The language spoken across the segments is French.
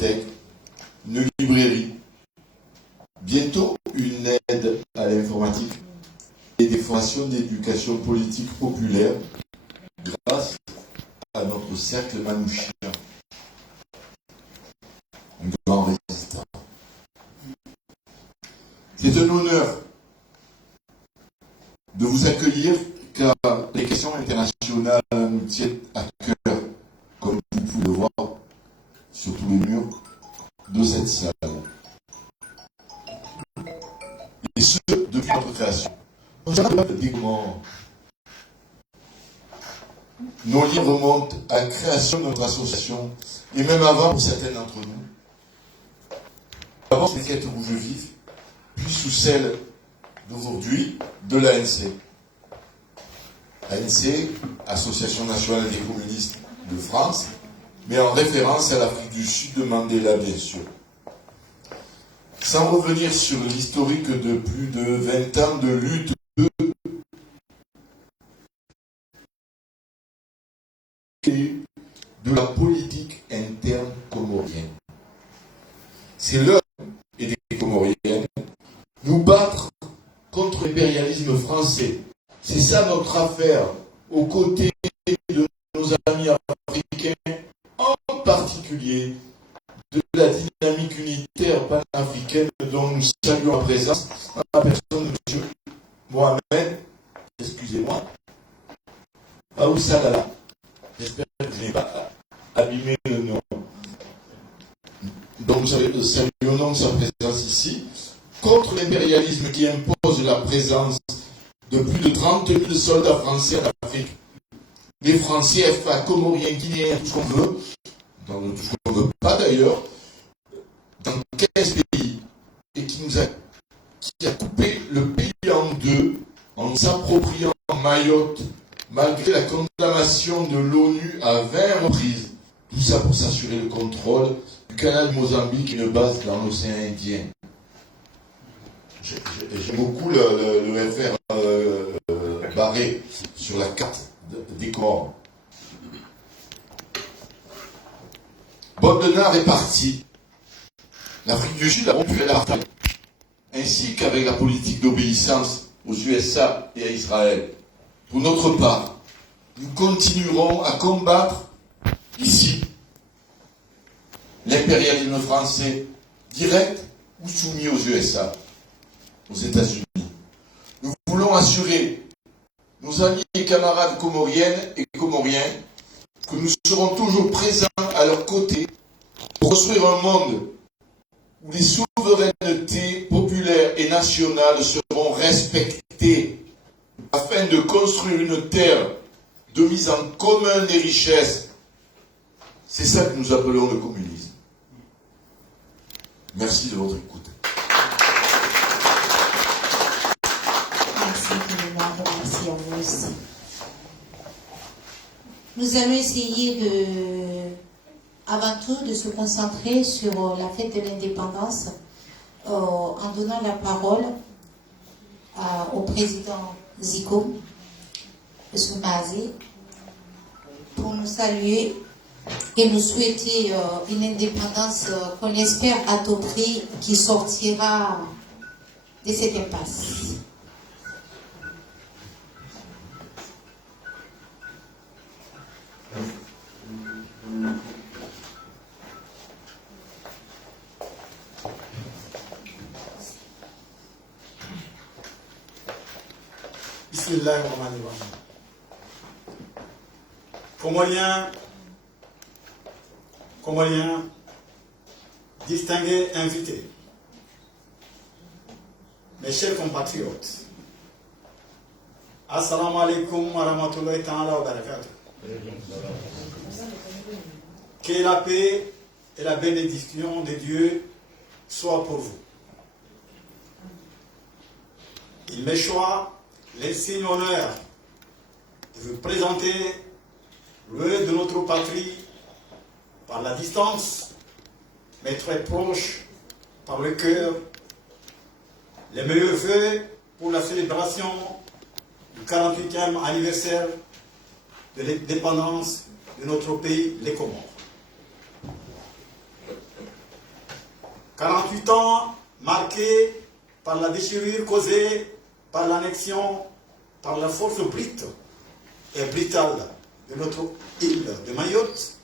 bibliothèque, une librairie. Bientôt, une aide à l'informatique et des formations d'éducation politique populaire grâce à notre cercle manouchien. Un grand résistant. C'est un honneur de vous accueillir car les questions internationales nous tiennent à cœur, comme vous pouvez le voir sur tous les murs de cette salle. Et ce, depuis notre création. Nos liens remontent à la création de notre association, et même avant pour certains d'entre nous. Avant les quêtes rouges vives, puis sous celle d'aujourd'hui de l'ANC. ANC, Association nationale des communistes de France, mais en référence à l'Afrique du Sud de Mandela, bien sûr. Sans revenir sur l'historique de plus de 20 ans de lutte de la politique interne comorienne. C'est l'heure et des Comoriennes nous battre contre l'impérialisme français. C'est ça notre affaire, aux côtés de nos amis africains, en particulier de la dynamique unitaire panafricaine dont nous saluons la présence dans la personne de M. Mohamed, excusez-moi, Aoussalala. J'espère que je n'ai pas abîmé le nom. Donc, nous saluons sa présence ici, contre l'impérialisme qui impose la présence de plus de 30 000 soldats français en Afrique. Les Français, FA, Comoriens, Guinéens, tout ce qu'on veut, dans tout ce qu'on ne veut pas d'ailleurs, dans 15 pays, et qui a coupé le pays en deux en s'appropriant Mayotte, malgré la condamnation de l'ONU à 20 reprises. Tout ça pour s'assurer le contrôle du canal Mozambique, une base dans l'océan Indien. J'aime beaucoup le FR barré sur la carte des Comores. Bob Denard est parti. L'Afrique du Sud a rompu l'apartheid, ainsi qu'avec la politique d'obéissance aux USA et à Israël. Pour notre part, nous continuerons à combattre ici l'impérialisme français, direct ou soumis aux USA, aux États-Unis. Nous voulons assurer nos amis et camarades comoriennes et comoriens que nous serons toujours présents à leur côté pour construire un monde où les souverainetés populaires et nationales seront respectées afin de construire une terre de mise en commun des richesses. C'est ça que nous appelons le communisme. Merci de votre écoute. Merci infiniment, merci à vous aussi. Nous allons essayer avant tout de se concentrer sur la fête de l'indépendance en donnant la parole au président Zico, M. Mazé, pour nous saluer et nous souhaiter une indépendance qu'on espère à tout prix qui sortira de cette impasse. Bismillahirrahmanirrahim. Comoriens, distingués invités, mes chers compatriotes, Assalamu alaikum wa rahmatullahi ta'ala wa barakatuh. Que la paix et la bénédiction de Dieu soient pour vous. Il m'échoit l'insigne honneur de vous présenter, loin de notre patrie, par la distance, mais très proche par le cœur, les meilleurs vœux pour la célébration du 48e anniversaire de l'indépendance de notre pays, les Comores. 48 ans marqués par la déchirure causée par l'annexion par la force brute et brutale de notre île de Mayotte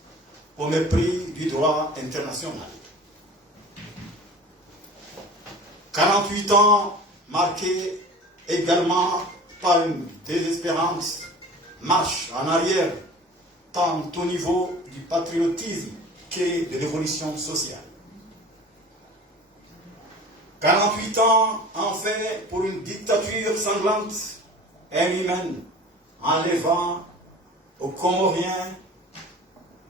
au mépris du droit international. 48 ans marqués également par une désespérante marche en arrière, tant au niveau du patriotisme que de l'évolution sociale. 48 ans en fait pour une dictature sanglante et inhumaine, enlevant aux Comoriens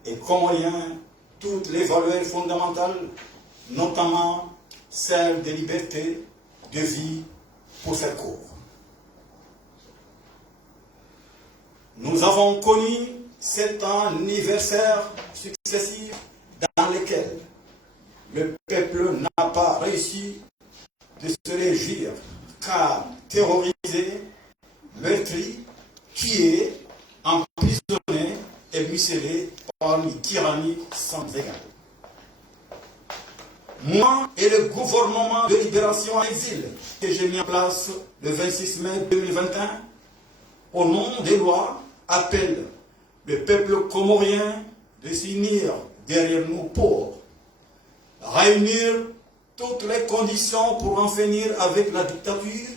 et Comoriens toutes les valeurs fondamentales, notamment celle de liberté, de vie pour faire court. Nous avons connu 7 anniversaires successifs dans lesquels le peuple n'a pas réussi de se réjouir, car terrorisé, meurtri, tué, emprisonné et muselé par une tyrannie sans égale. Moi et le gouvernement de libération en exil que j'ai mis en place le 26 mai 2021, au nom des lois, appelle le peuple comorien de s'unir derrière nous pour réunir toutes les conditions pour en finir avec la dictature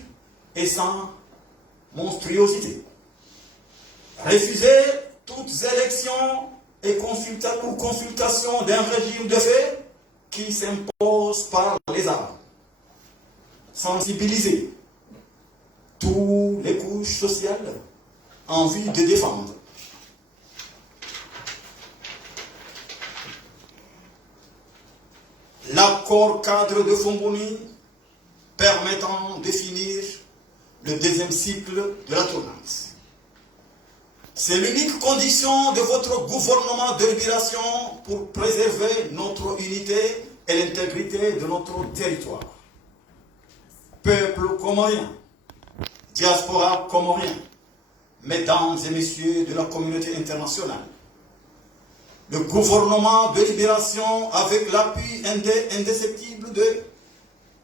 et sans monstruosité. Refuser toutes élections et consultations d'un régime de fait qui s'impose par les armes. Sensibiliser toutes les couches sociales en vue de défendre l'accord cadre de Fongoni permettant de finir le deuxième cycle de la tournante. C'est l'unique condition de votre gouvernement de libération pour préserver notre unité et l'intégrité de notre territoire. Peuple comorien, diaspora comorien, mesdames et messieurs de la communauté internationale, le gouvernement de libération, avec l'appui indéceptible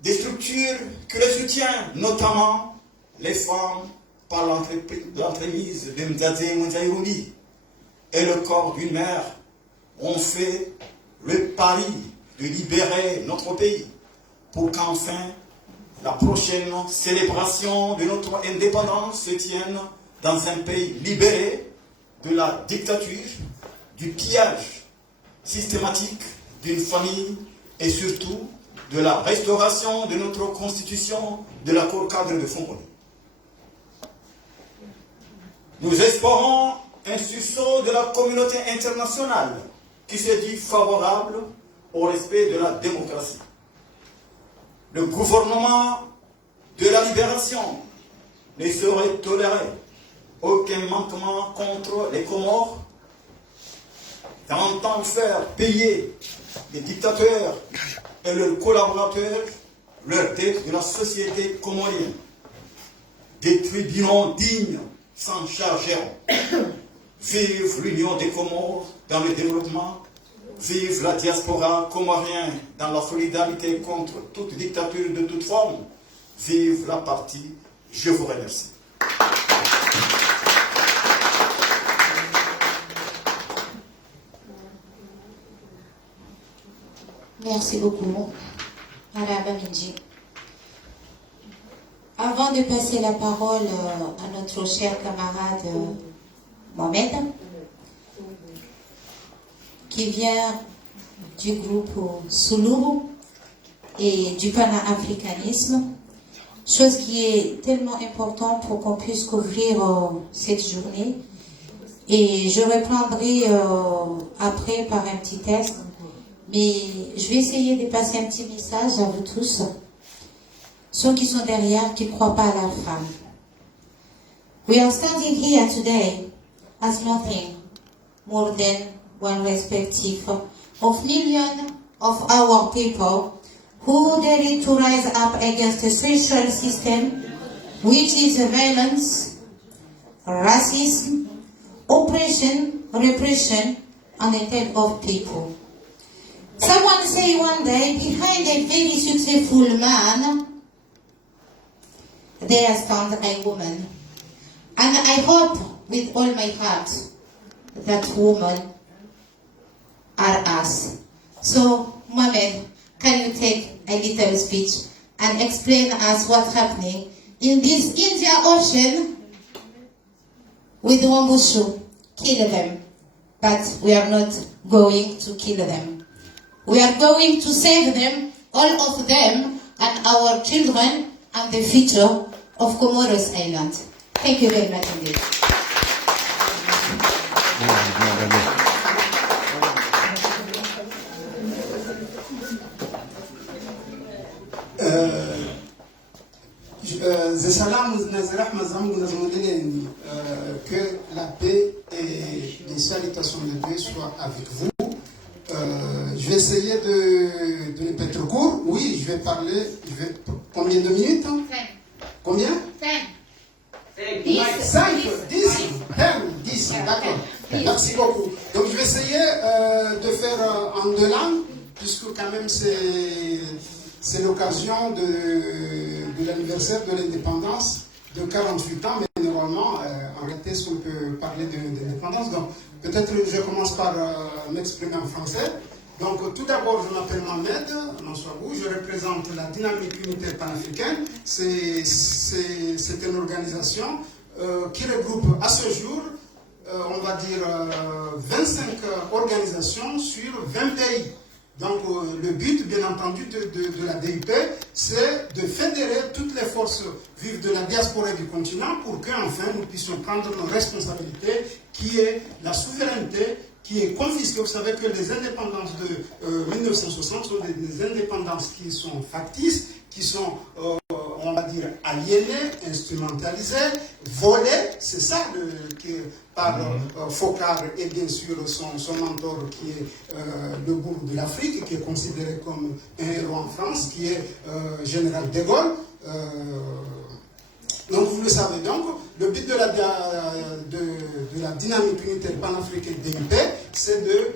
des structures que le soutient, notamment les femmes par l'entremise de Mdadze Mouzaïrouni et le corps d'une mère, ont fait le pari de libérer notre pays pour qu'enfin la prochaine célébration de notre indépendance se tienne dans un pays libéré de la dictature, du pillage systématique d'une famille et surtout de la restauration de notre constitution de l'accord cadre de Fongoni. Nous espérons un sursaut de la communauté internationale qui se dit favorable au respect de la démocratie. Le gouvernement de la libération ne saurait tolérer aucun manquement contre les Comores, tentant de faire payer les dictateurs et leurs collaborateurs leur dette de la société comorienne. Des tribunaux dignes s'en chargeront. Vive l'Union des Comores dans le développement. Vive la diaspora comorienne dans la solidarité contre toute dictature de toute forme. Vive la partie. Je vous remercie. Merci beaucoup, Araba Minji. Avant de passer la parole à notre cher camarade Mohamed, qui vient du groupe Suluru et du panafricanisme, chose qui est tellement importante pour qu'on puisse couvrir cette journée. Et je reprendrai après par un petit texte, mais je vais essayer de passer un petit message à vous tous, ceux qui sont derrière, qui ne croient pas à la femme. We are standing here today as nothing more than one respective of millions of our people who dare to rise up against a social system which is violence, racism, oppression, repression on the head of people. Someone say one day, behind a very successful man, there stands a woman. And I hope with all my heart that women are us. So, Mohamed, can you take a little speech and explain us what's happening in this Indian Ocean with Wambushu? Kill them. But we are not going to kill them. We are going to save them, all of them, and our children, and the future of Comoros Island. Thank you very much indeed. Que la paix et les salutations de Dieu soient avec vous. Je vais essayer de ne pas être court. Oui, je vais parler. Combien de minutes? 5. Combien? 5. 10. D'accord. Merci beaucoup. Donc je vais essayer de faire en 2 langues, puisque quand même c'est l'occasion de l'anniversaire de l'indépendance de 48 ans, mais normalement, en réalité, est-ce qu'on peut parler d'indépendance? Donc, peut-être je commence par m'exprimer en français. Donc, tout d'abord, je m'appelle Mohamed Mansouabou, je représente la Dynamique Unitaire Panafricaine. C'est une organisation qui regroupe à ce jour, on va dire, 25 organisations sur 20 pays. Donc le but, bien entendu, de la DUP, c'est de fédérer toutes les forces vives de la diaspora et du continent pour qu'enfin nous puissions prendre nos responsabilités, qui est la souveraineté, qui est confisquée. Vous savez que les indépendances de 1960 sont des indépendances qui sont factices, qui sont, on va dire, aliénées, instrumentalisées, volées. C'est ça par Focard et bien sûr son mentor qui est le gourou de l'Afrique, qui est considéré comme un héros en France, qui est général de Gaulle. Donc vous le savez, donc le but de la dynamique unitaire panafricaine DUP, c'est de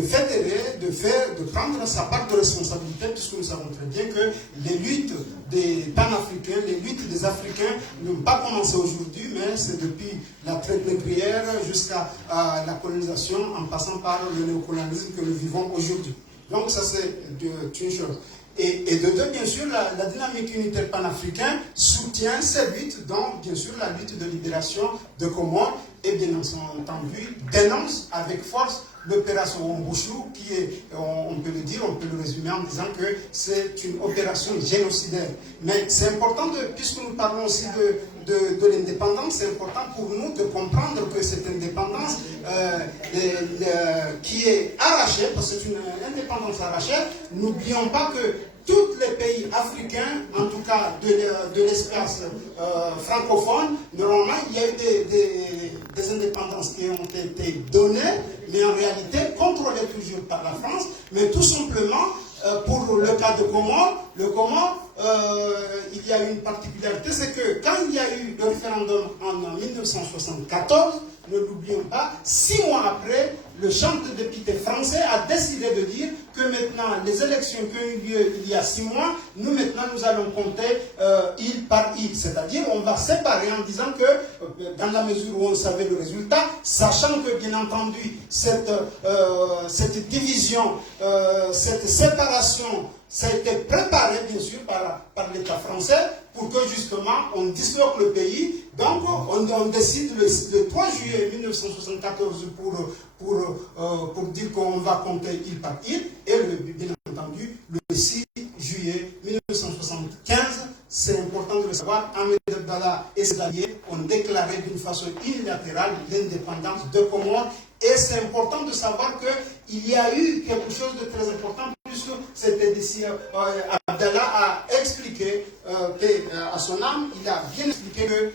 fédérer, de prendre sa part de responsabilité, puisque nous savons très bien que les luttes des panafricains, les luttes des Africains n'ont pas commencé aujourd'hui, mais c'est depuis la traite négrière jusqu'à la colonisation, en passant par le néocolonialisme que nous vivons aujourd'hui. Donc ça c'est une chose. Et de deux, bien sûr, la dynamique unitaire panafricaine soutient ces luttes, dont bien sûr la lutte de libération de Comores, et bien entendu dénonce avec force l'opération Wambushu, qui est, on peut le dire, on peut le résumer en disant que c'est une opération génocidaire. Mais c'est important, puisque nous parlons aussi de l'indépendance, c'est important pour nous de comprendre que cette indépendance qui est arrachée, parce que c'est une indépendance arrachée, n'oublions pas que tous les pays africains, en tout cas de l'espace francophone, normalement, il y a eu des indépendances qui ont été données, mais en réalité contrôlées toujours par la France. Mais tout simplement, pour le cas de Comores, il y a une particularité, c'est que quand il y a eu le référendum en 1974, ne l'oublions pas, 6 mois après, le chantre député français a décidé de dire que maintenant, les élections qui ont eu lieu il y a 6 mois, nous allons compter île par île. C'est-à-dire, on va séparer en disant que, dans la mesure où on savait le résultat, sachant que, bien entendu, cette division, cette séparation, ça a été préparé, bien sûr, par l'État français pour que, justement, on disloque le pays. Donc, on décide le 3 juillet 1974 pour dire qu'on va compter île par île. Et, bien entendu, le 6 juillet 1975, c'est important de le savoir, Ahmed Abdallah et ses alliés ont déclaré d'une façon unilatérale l'indépendance de Comores. Et c'est important de savoir qu'il y a eu quelque chose de très important, puisque c'était d'ici, Abdallah a expliqué, à son âme, il a bien expliqué que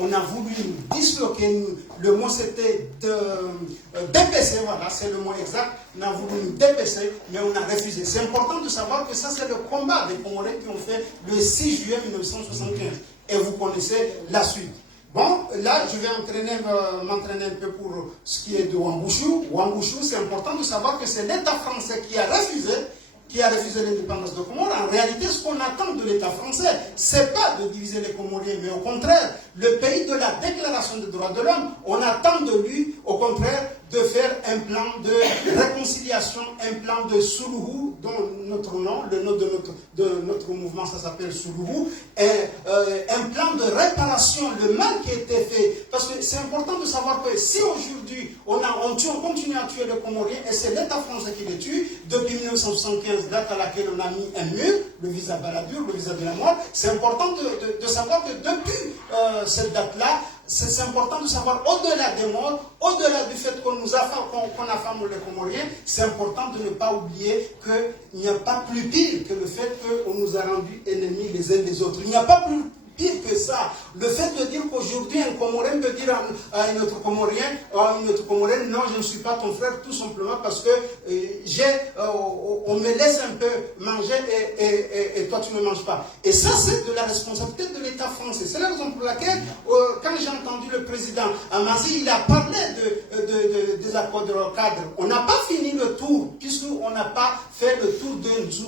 on a voulu nous disloquer, le mot c'était dépêcher, voilà, c'est le mot exact, on a voulu nous dépêcher, mais on a refusé. C'est important de savoir que ça c'est le combat des Comoriens qui ont fait le 6 juillet 1975, et vous connaissez la suite. Bon, là, je vais m'entraîner un peu pour ce qui est de Wambushu. Wambushu, c'est important de savoir que c'est l'État français qui a refusé qui a refusé l'indépendance de Comores. En réalité, ce qu'on attend de l'État français, c'est pas de diviser les Comoriens, mais au contraire, le pays de la Déclaration des droits de l'homme, on attend de lui, au contraire, de faire un plan de réconciliation, un plan de Suluhu, dont notre nom, le nom de notre mouvement, ça s'appelle Suluhu, un plan de réparation, le mal qui a été fait. Parce que c'est important de savoir que si aujourd'hui on continue à tuer les Comoriens, et c'est l'État français qui les tue, depuis 1975, date à laquelle on a mis un mur, le visa Balladur, le visa de la mort, c'est important de savoir que depuis cette date-là, c'est important de savoir, au-delà des morts, au-delà du fait qu'on affame les Comoriens, c'est important de ne pas oublier qu'il n'y a pas plus pire que le fait qu'on nous a rendus ennemis les uns des autres. Il n'y a pas plus pire que ça. Le fait de dire qu'aujourd'hui un Comorien peut dire à un autre Comorien, non, je ne suis pas ton frère, tout simplement parce que on me laisse un peu manger et toi tu ne manges pas. Et ça, c'est de la responsabilité de l'État français. C'est la raison pour laquelle, quand j'ai entendu le président Amazi, il a parlé des accords de cadre. On n'a pas fini le tour, puisqu'on n'a pas fait le tour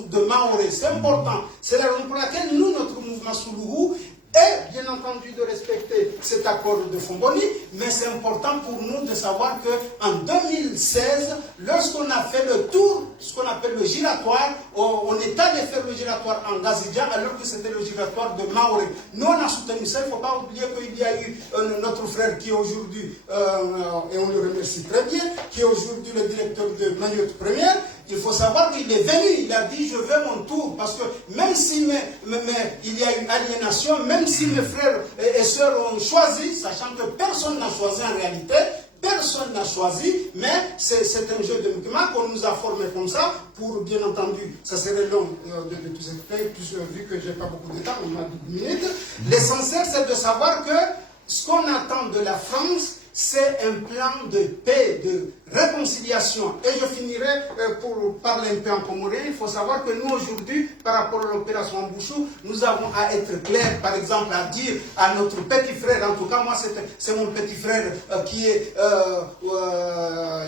de Maoré. C'est important. C'est la raison pour laquelle nous, notre mouvement Suluhu, et bien entendu de respecter cet accord de Fomboni, mais c'est important pour nous de savoir qu'en 2016, lorsqu'on a fait le tour, ce qu'on appelle le giratoire, on est allé faire le giratoire en Gazidja alors que c'était le giratoire de Maoré. Nous on a soutenu ça, il ne faut pas oublier qu'il y a eu notre frère qui est aujourd'hui, et on le remercie très bien, qui est aujourd'hui le directeur de Mayotte Première. Il faut savoir qu'il est venu, il a dit je veux mon tour, parce que même si il y a eu aliénation, même si mes frères et sœurs ont choisi, sachant que personne n'a choisi en réalité, personne n'a choisi, mais c'est un jeu de mouvement qu'on nous a formé comme ça, pour bien entendu, ça serait long de tout expliquer, vu que je n'ai pas beaucoup de temps, on a 10 minutes. L'essentiel c'est de savoir que ce qu'on attend de la France, c'est un plan de paix, de réconciliation. Et je finirai pour parler un peu en comorien. Il faut savoir que nous, aujourd'hui, par rapport à l'opération Ambouchou, nous avons à être clairs, par exemple, à dire à notre petit frère, en tout cas, moi, c'est mon petit frère qui est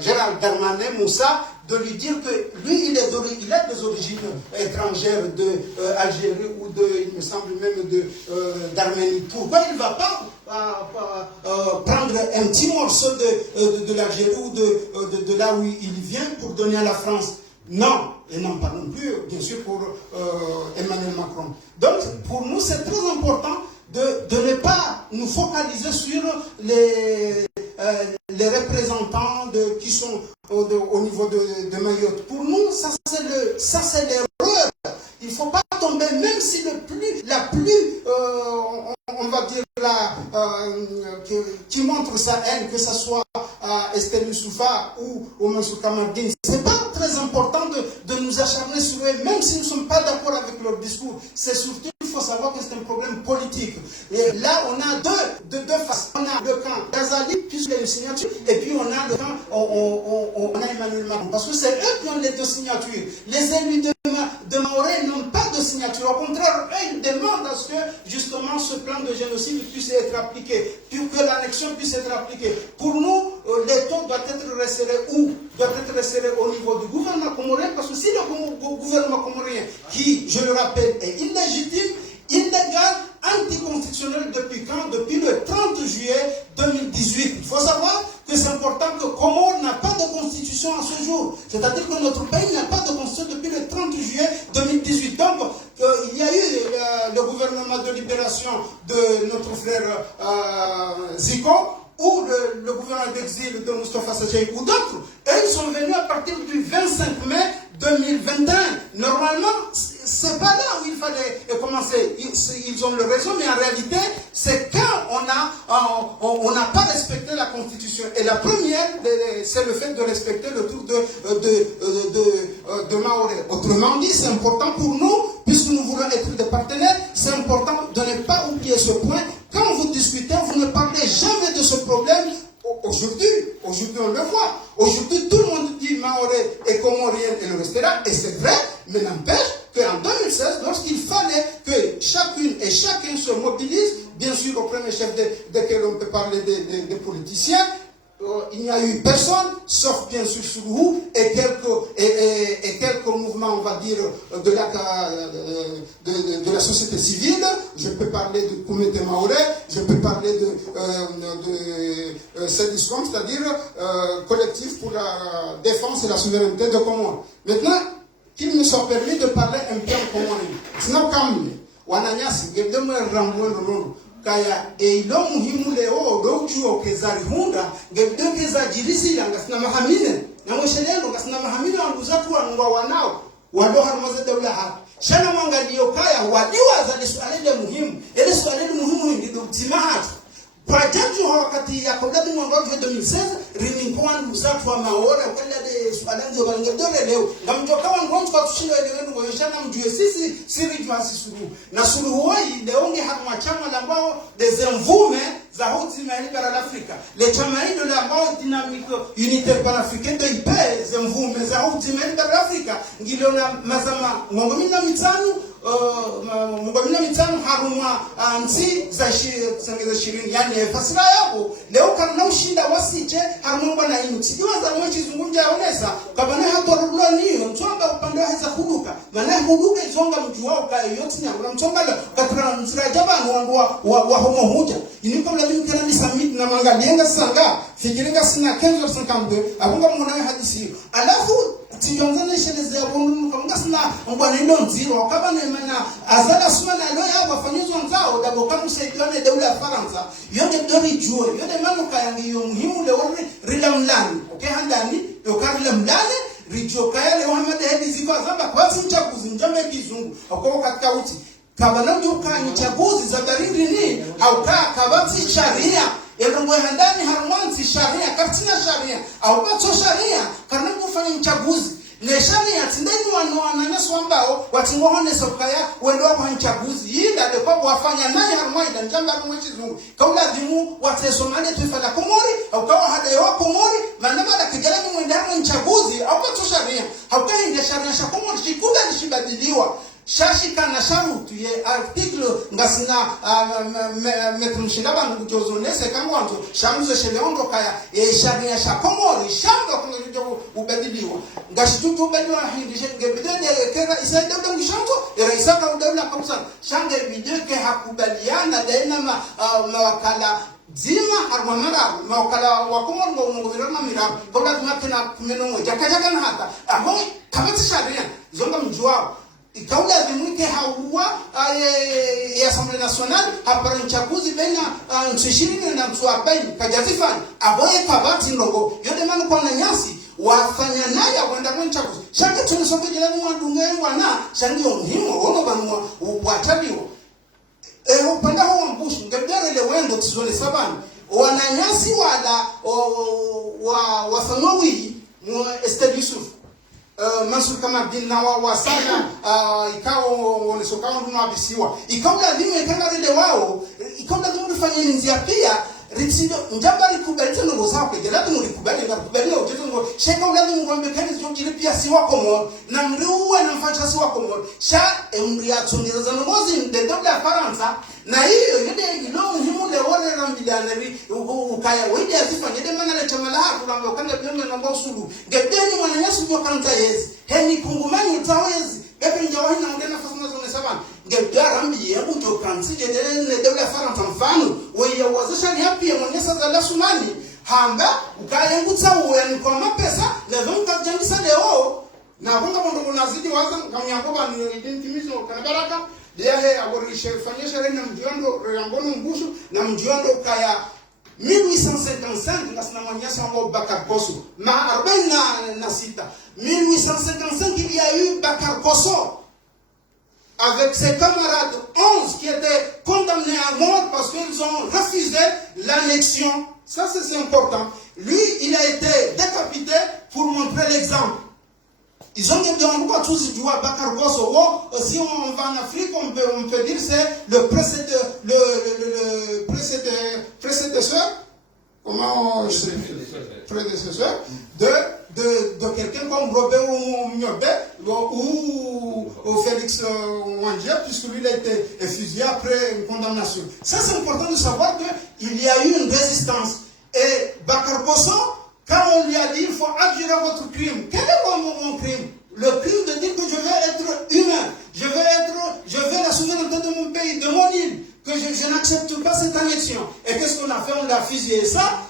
Gérald Darmanin, Moussa, de lui dire que lui, il a des origines étrangères d'Algérie ou il me semble même d'Arménie. Pourquoi il ne va pas prendre un petit morceau de l'Algérie ou de là où il vient pour donner à la France? Non, et non pas non plus, bien sûr, pour Emmanuel Macron. Donc, pour nous, c'est très important de ne pas nous focaliser sur les représentants qui sont au niveau de Mayotte. Pour nous, ça c'est l'erreur. Il ne faut pas tomber, même si on va dire qui montre sa haine, que ce soit Estelle Youssoufa ou Mansour Kamaldine, c'est pas très important de nous acharner sur eux, même si nous ne sommes pas d'accord avec leur discours. C'est surtout, il faut savoir que c'est un problème politique. Et là, on a deux faces. On a le camp d'Azali, puisqu'il y a une signature, et puis on a le camp, on a Emmanuel Macron. Parce que c'est eux qui ont les deux signatures. Les élus de Maoré n'ont pas de signature. Au contraire, eux, ils demandent à ce que, justement, ce plan de génocide puisse être appliqué, que l'annexion puisse être appliquée. Pour nous, l'État doit être resserré où? Doit être resserré au niveau du gouvernement comorien, parce que si le gouvernement comorien, qui, je le rappelle, est illégitime, illégal, anticonstitutionnel depuis quand? Depuis le 30 juillet 2018. Il faut savoir que c'est important que Comores n'a pas de constitution à ce jour. C'est-à-dire que notre pays n'a pas de constitution depuis le 30 juillet 2018. Donc, il y a eu le gouvernement de libération de notre frère Zico, ou le gouvernement d'exil de Moustapha Sadjaï ou d'autres, et ils sont venus à partir du 25 mai 2021. Normalement, c'est pas là où il fallait commencer. Ils ont le raison, mais en réalité, c'est quand on n'a pas respecté la Constitution. Et la première, c'est le fait de respecter le tour de Maoré. Autrement dit, c'est important pour nous, puisque nous voulons être des partenaires, c'est important de ne pas oublier ce point. Quand vous discutez, vous ne parlez jamais de ce problème. Aujourd'hui, on le voit. Aujourd'hui, tout le monde dit Maoré et Comorien et le reste là, et c'est vrai, mais n'empêche qu'en 2016, lorsqu'il fallait que chacune et chacun se mobilise, bien sûr au premier chef desquels on peut parler des politiciens, il n'y a eu personne, sauf bien sûr Suruhu et quelques mouvements, on va dire, de la société civile. Je peux parler de Koumete Maoré, je peux parler de Sediscom, c'est-à-dire collectif pour la défense et la souveraineté de Comores. Maintenant, qu'il me soit permis de parler un peu en Comores. Sinon, comme wananyasi, gedemo rambo kaya eilo muhimu leo doju okezari hunda gebdo kezajirisi ngasina mahamine na mwishelendo ngasina mahamine wanduzatu wanwa wanao wado harmaze dawla ha shana mwangalio kaya wadiwa za swali muhimu ile swali muhimu ndio timahat project wakati ya kodadi mwaka 2016 riminkwani uzatu wa maora kwenda de swali ndio bangadore leo ngamjoka wangu kwa tushindo ile wenu washana mjue sisi siri jwasi suru na suru hoi leo nge harma chama ambao desemvume za hoti maeneo ya Afrika le chama hilo ambao dinamiko unité panafricaine de ipe zemvume za hoti maeneo ya Afrika ngilo na mazama ngombe mitano harumwa nsi za 20 yani fasira yabo leo kana ushinda wasije harumwa bana inu sidiwa za mwechi zungumja onesa kabana hatorudwa niyo mtonga upande wa za kuduka maana kuduka izonga mji wao ka yote nyangula mtonga katika nzira jabana wangu wa homo huja iniko lazima kana ni summit na mangalienga sanga fikiringa sina kenzo 52 abunga mwana hadisi alafu tijonzana sheleze ya bondu kama sina mbwana ndo nziro wakaba na azala sumana lo ya wafanyizwa nzao dabo kama saidiane dawla ya Faransa yonde dori juo yonde manuka yangi yo muhimu le wori rilamlani okay handani yo karila mlane rijo kaya le Muhammad hadi ziko zamba kwa mchaguzi njame kizungu akoko katika uti kabana ndio kani chaguzi za darindi ni au kabati sharia Elongwe handani harmanzi sharia katina sharia au bato sharia kana kufanya mchaguzi neshani ya tindeni wananyeswa ambao watingohone sokaya wendo kwa mchaguzi yida de kwa wafanya naye harmaida njanga mwechi zungu kaula dhimu watesomale tufala Komori au kawa hada wa Komori manama da kijana mwendana mchaguzi au bato sharia au kai ndia sharia sha Komori shikuda nishibadiliwa shashika na sharutu ye article ngasina metumshindaba ngujozonese kangwanzo shamuzo sheleondo kaya sharia sha Komori shamba kunyo ubadiliwa ngashitutu badwa hindishe ngebidende kera isaida ndo ngishanzo era isaka udawla kabisa shanga bideke hakubaliana daima mawakala zima harmamara mawakala wa Komori ngo mirama mira kola tumakena kumeno jakajaga na hata aho kabisa sharia zonga mjua ikaula vimwike hawa ya Assemblée Nationale hapara nchaguzi baina nchishirini na msuabaini kajazifani aboye kabati ndongo yote manu kwa nanyasi wafanya naye wenda kwa nchaguzi shaka tunisombe jirani wadunga wana shangi muhimu wono banwa watabiwa upanda huo mbushu ngebere le wendo tizole sabani wananyasi wala wafanyawi Esther Yusuf Mansur kama dina wasana ikao wonesokao nuna bisiwa ikawa lazima ikangale wao ikawa lazima tufanye njia pia ritsido njamba likubalita ngo zao kugela tu likubali ngakubali ujeto ngo sheka lazima ngombe kani zonjire pia si wako mo na mriwa na mfacha si wako mo sha emria tuniza ngozi ndendo la Faransa na hiyo yede ilo muhimu le wale rambidanari ukaya wede asifanye de manale chamala hapo na ukanda biongo na mbosulu gedeni mwananyasu kwa kanta yezi heni kungumani utawezi bebe njawahi na ngena fasana zone saban ngedarambi yebu to kansi jedene dawla Faransa mfano wewe wazisha ni hapi mwenyesa za la sumani hamba ukaya ngutsa uwe kwa mapesa na zonka jangisa leo na bonga bondo nazidi waza ngamyakoba ni identimizo kana baraka Diahe aborishe fanyesha na mjiondo Rambono Mbushu na mjiondo kaya 1855 ngasina mwanyasa wa Bakar Koso ma 46 1855 il y a eu Bakar Koso avec ses camarades 11 qui étaient condamnés à mort parce qu'ils ont refusé l'annexion. Ça c'est important. Lui, il a été décapité pour montrer l'exemple. Ils ont dit qu'on tous du Bakar Koso. Si on va en Afrique, on peut dire c'est le prédécesseur, comment prédécesseur de quelqu'un comme Robert Myobe ou Félix Wangia, puisque lui il a été fusillé après une condamnation. Ça c'est important de savoir qu'il y a eu une résistance. Et Bakar Bosso, quand on lui a dit il faut adjurer votre crime, quel est mon crime? Le crime de dire que je vais être humain, je veux la souveraineté de mon pays, de mon île, que je n'accepte pas cette annexion. Et qu'est-ce qu'on a fait? On l'a fusillé. Ça,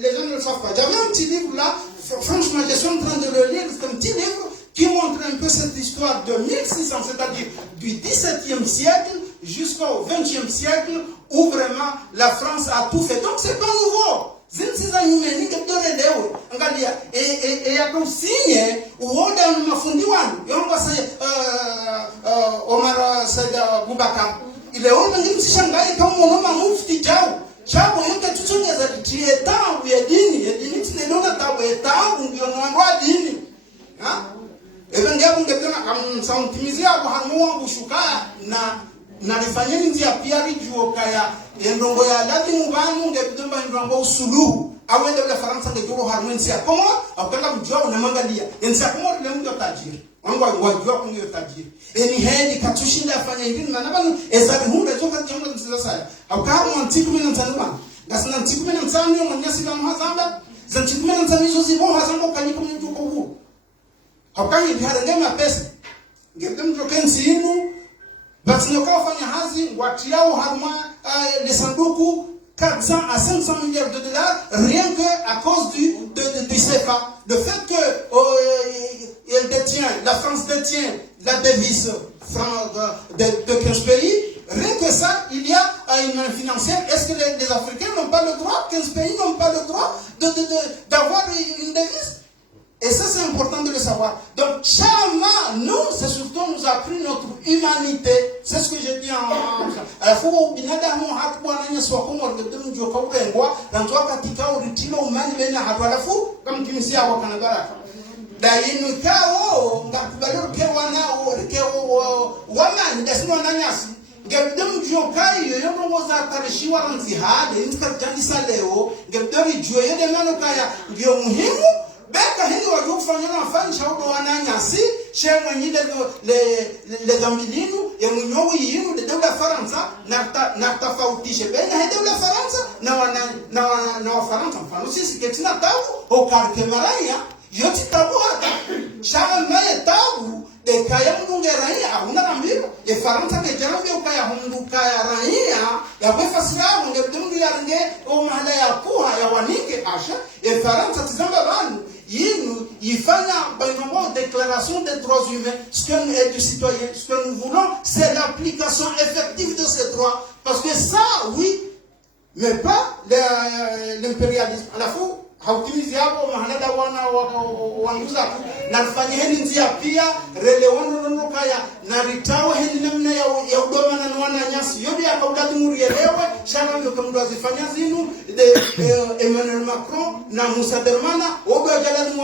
les gens ne le savent pas. J'avais un petit livre là, franchement, je suis en train de le lire, c'est un petit livre qui montre un peu cette histoire de 1600, c'est-à-dire du XVIIe siècle jusqu'au XXe siècle, où vraiment la France a tout fait. Donc c'est pas nouveau. Et yakusinye uoda mafundi wanu yongo Omar Said Abubakar ile ona ngimsishangai kama mwanoma mufti chao yote tuchongeza tietangu ya dini tinenona tabu etangu ndio mwanwa dini ha even ngabu ngetena kamsauntimizia kwa hamu wangu shukaya na nifanyeni nzia pia rijuo kaya endongo ya lati mubanu ngebidomba ndongo usuluhu awende bla Faransa ngejuro harmensi ya komo akanga mjua unamangalia ensi komo le mndo tajiri wangu wajua kunyo tajiri eni hedi katushinda afanya hivi na nabanu ezali hunde toka jambo nziza saya akamu antiku mena tanuma gasina antiku mena tanyo manyasi ba mahazamba zantiku mena tanizo zibo hazamba kaniko mndu ko hu akayi biharenge mapesa ngebdem kensi inu basi fanya hazi watiao harma les sanduku 400 à 500 milliards de dollars rien que à cause du CFA. Le fait que la France détient la devise de 15 pays, rien que ça, il y a une main financière. Est-ce que les Africains n'ont pas le droit, 15 pays n'ont pas le droit d'avoir une devise? Et ça, c'est important de le savoir. Donc, Chama, nous, c'est surtout nous a pris notre humanité. C'est ce que j'ai dit en à la fois au binadamu hakuwa nanya swakomo ngedemu joka urengwa nantwa katika uritilo umani bena hatu alafu kama kimisia wa kanagara da inu kao ngakubalo kewa na kewa wamani dasino nanyasi ngedemu joka yoyo ngoza tarishiwa ranzi hade ntikajandisa leo ngedemu joyo yede nano kaya ndio muhimu. Beka hili wajua kufanya na wafanya shaudo wananyasi shema nyide le zamilinu ya mwenyewe yinu de dewla Faransa na tofautishe bena he dewla Faransa na wa Faransa mfano sisi ketina tabu o karke maraya yoti tabu hata shama ya tabu de kaya mdunge raia hauna ramiro e Faransa ke jambi ukaya hundu kaya raia ya kwefasira munge mdunge ya renge o mahala ya kuha ya wanike asha e Faransa tizamba banu il fait une déclaration des droits humains, ce que nous sommes du citoyen, ce que nous voulons, c'est l'application effective de ces droits. Parce que ça, oui, mais pas l'impérialisme. À la fois, hautimiziapo mahanada wanguza nafanya hili nzia pia relewano nokaya na ritawa hili namna ya udoma na nwana nyasi yobi akaudadi murielewe shana ndio kama azifanya zinu de Emmanuel Macron na Moussa Dermana obo jalani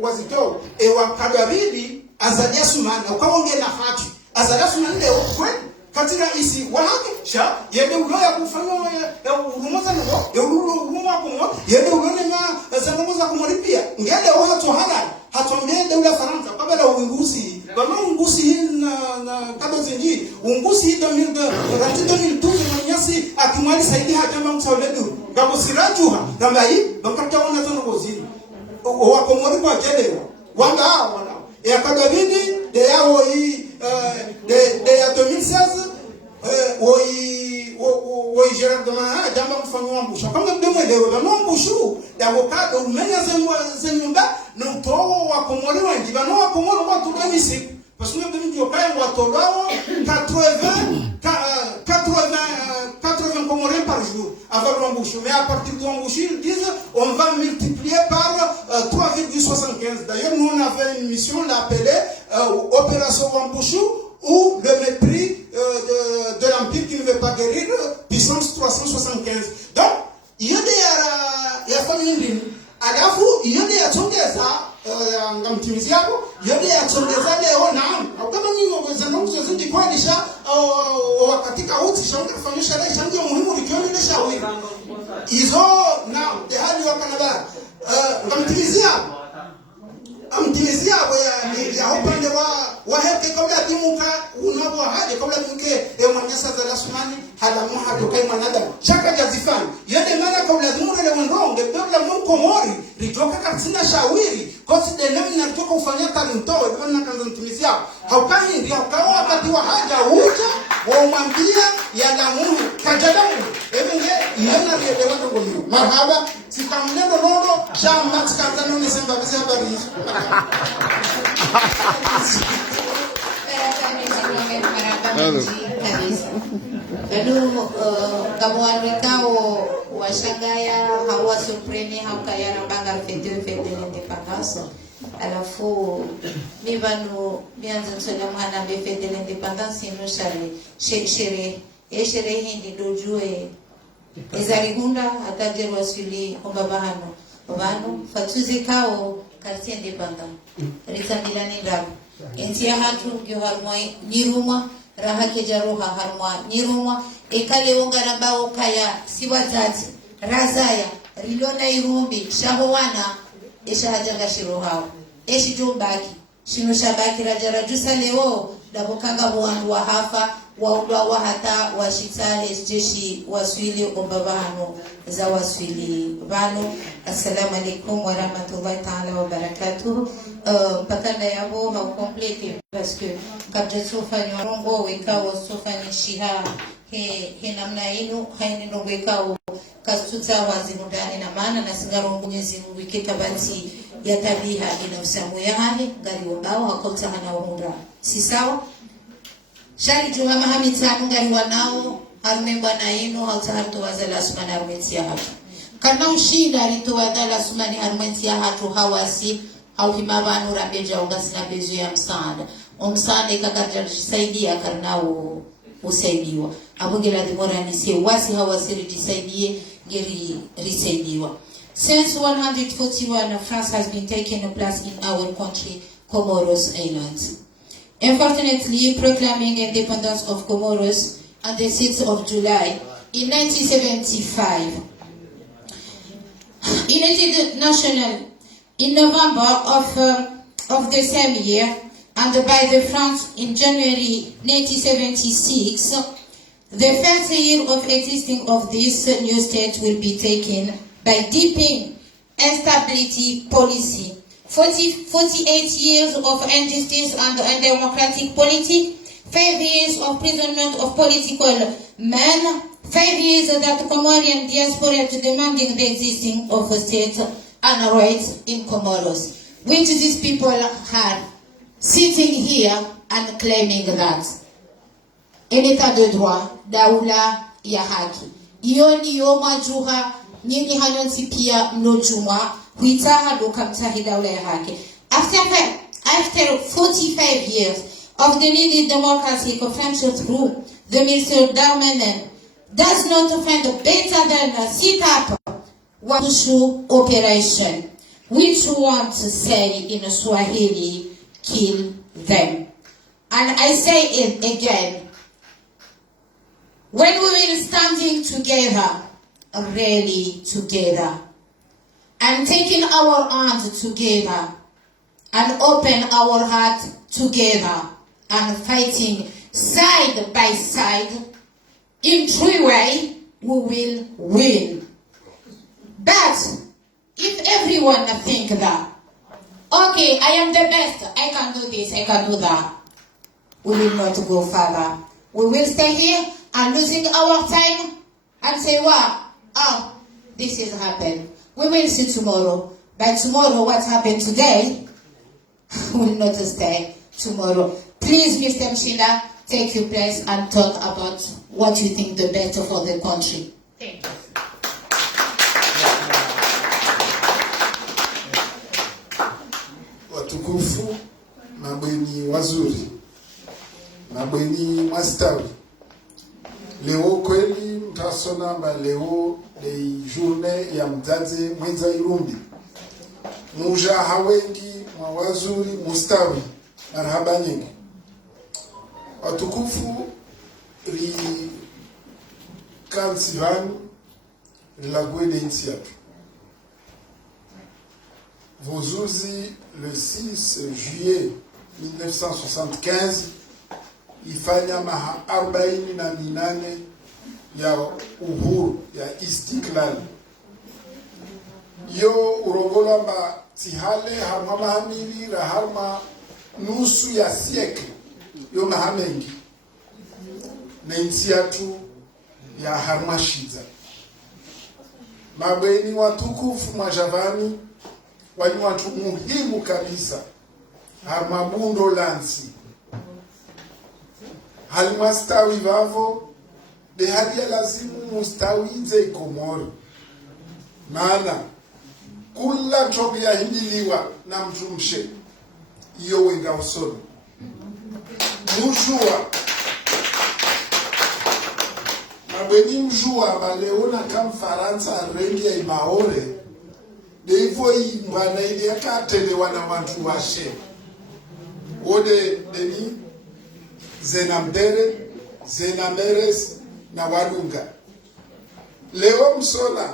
wazito e wakadabidi azalia sumana ukaonge na haki azalia sumana leo kweli katika isi wahake sha yende uloya kufanya ya urumoza ngo ya urumwa kumo yende ulone ma zangoza kumolipia ngende watu halali hatuambie dawla Faransa kabla uunguzi kama uunguzi na kama zinji uunguzi 2012 manyasi akimwali saidi hajamba mtauledu ngabo sirajuha kama hii bakataona tano kozini wakomori kwa jele wanga ya kadabini de yao hii de ya 2016 oi Gerard de Mana jamba mfanywa mbusha kama ndemwelewe bano mbushu davocado umenya zenyumba no towo wa komori wengi bano wa komori kwa tukamisi parce que nous devons payer watolao 80 comoriens par jour avec l'embouche. Mais à partir de l'embouche, ils disent on va multiplier par 3,75. D'ailleurs, nous on avait une mission, on l'a appelée Opération Wambouchou ou le mépris de l'Empire qui ne veut pas guérir, puissance 375. Donc, il y a des familles, alafu il y a des atongeza ngamtimiziapo yote yatsongeza leo na kama nyinyi waweza ndio zindi kwanisha katika uti shauka kufanyisha leo shango muhimu likiona shauri hizo na hali wa Canada ngamtimizia amtimizia ya upande wa waheke kabla dimuka unapo hadi kabla dimuke mwanyasa za lasmani hala muhadu kai mwanadamu shaka jazifani yende mana kabla dimure le wendonge kabla munko mori ritoka katina shawiri kosi de namna ritoka ufanya talintoe bwana kanza mtumizia haukani ndio haukawa wakati wa haja uja waumwambia ya lamu kajadamu evenge yana rielewa ngongo marhaba sikamneno nono shamba tsikatano nisemba bisi habari lalu kamuanwekao washagaya hawa supreme haukaya rambanga fete l'indépendance alafu ni vanu mianza nsona mwana be fete l'indépendance ino shere hindi dojue ezalihunda atajerwa suli ombabahano vanu fatuzi kao quartier indépendant ritamilani ndabu entia hatu gyo harmwa nirumwa raha kejaruha harmwa nirumwa ekale ongarambao kaya siwazati razaya rilona irumbi shahowana eshahajaga shirohao eshijumbaki shino shabaki rajarajusa leo dabokanga wandu wa hafa waudwa wa hata washitale jeshi waswili ombabano za waswili vano. Assalamu alaikum wa rahmatullahi ta'ala wa barakatuh. Pakanda yabo ha complete parce que kabla sofanya rongo wekao sofanya shiha he namna inu haini ndo wekao kasuta wazimudani na maana na singarongo Mwenyezi Mungu ikikabati ya tabiha inausamu ya hali gari wabao hakota hana wahunda si sawa. Shari juha mahamitanu gari wanao harume bwana inu hautaharto wazala sumana harumetia hatu kana ushinda rito wadala sumani harumetia hatu hawasi hauhima vanu rambeja ungasina bezu ya msaada umsaada ikakaja jisaidia karnao usaidiwa abugela dimora nisi wasi hawasiri jisaidie geri risaidiwa. Since 141 France has been taken a place in our country, Comoros Islands. Unfortunately, proclaiming independence of Comoros on the 6th of July in 1975, United Nations in November of the same year, and by the France in January 1976, the first year of existing of this new state will be taken by deepening instability policy. 48 years of injustice and undemocratic politics, 5 years of imprisonment of political men, 5 years that Comorian diaspora to demanding the existing of a state and rights in Comoros, which these people had sitting here and claiming that. En état de droit, daula ya haki. Iyo niyo majuha, nini hanonsi pia mnojuma, huitaha dokamtahi daula ya haki. After 45 years of the needed democratic friendship through the Mr. Darmanin does not find better than a sit-up Wushu operation, which want to say in Swahili, kill them. And I say it again, when we will standing together, really together, and taking our hands together, and open our heart together, and fighting side by side, in true way, we will win. But if everyone think that, okay, I am the best, I can do this, I can do that, we will not go further. We will stay here and losing our time and say, wow, oh, this has happened. We will see tomorrow. By tomorrow, what happened today will not stay tomorrow. Please, Mr. Mshina, take your place and talk about what you think the better for the country. Thank you. Watukufu, mabweni wazuri, mabweni mastawi. Leo kweli mtasona mba leo ni journée ya mzazi mwenza Irumbi. Muja hawengi mwa wazuri mustawi. Marhaba nyingi. Watukufu ri kansivan la gwede insiatu. Vozuzi le 6 juillet 1975 ifanya maha 48 ya uhuru ya Istiklal. Yo urongola mba tihale harma mahamili ra harma nusu ya siekle yo mahamengi na insiatu ya harma shiza. Mabweni watukufu majavani wani watu muhimu kabisa harma bundo lansi halmastawi vavo de hadia lazimu mustawize Komoro, maana kula chobi ya hindiliwa na mtumshe iyo wenga usoni mjua mabweni mjua baleona kam Faransa rengi ya imaore de hivyo mwana ili yakatelewa na watu washe ode deni Zenamdere, Zenameres na Walunga. Leo msona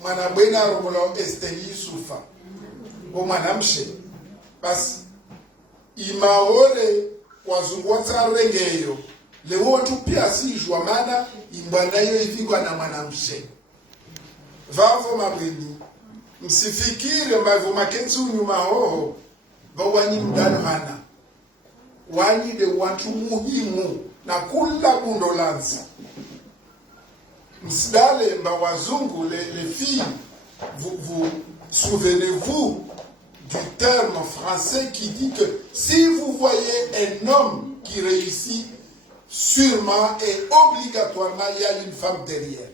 mwanabwena romolo Esteli Yusufa o mwanamshe basi imaore wazungwata rengeyo leo watu pia sijua maana imbanayo ifingwa na mwanamshe vavo mabweni msifikire mbavyo makenzi unyuma hoho bawanyi mdano hana wani de watu muhimu na kula bundo lanzi msidale mba wazungu les filles vous souvenez-vous du terme français qui dit que si vous voyez un homme qui réussit sûrement et obligatoirement il y a une femme derrière.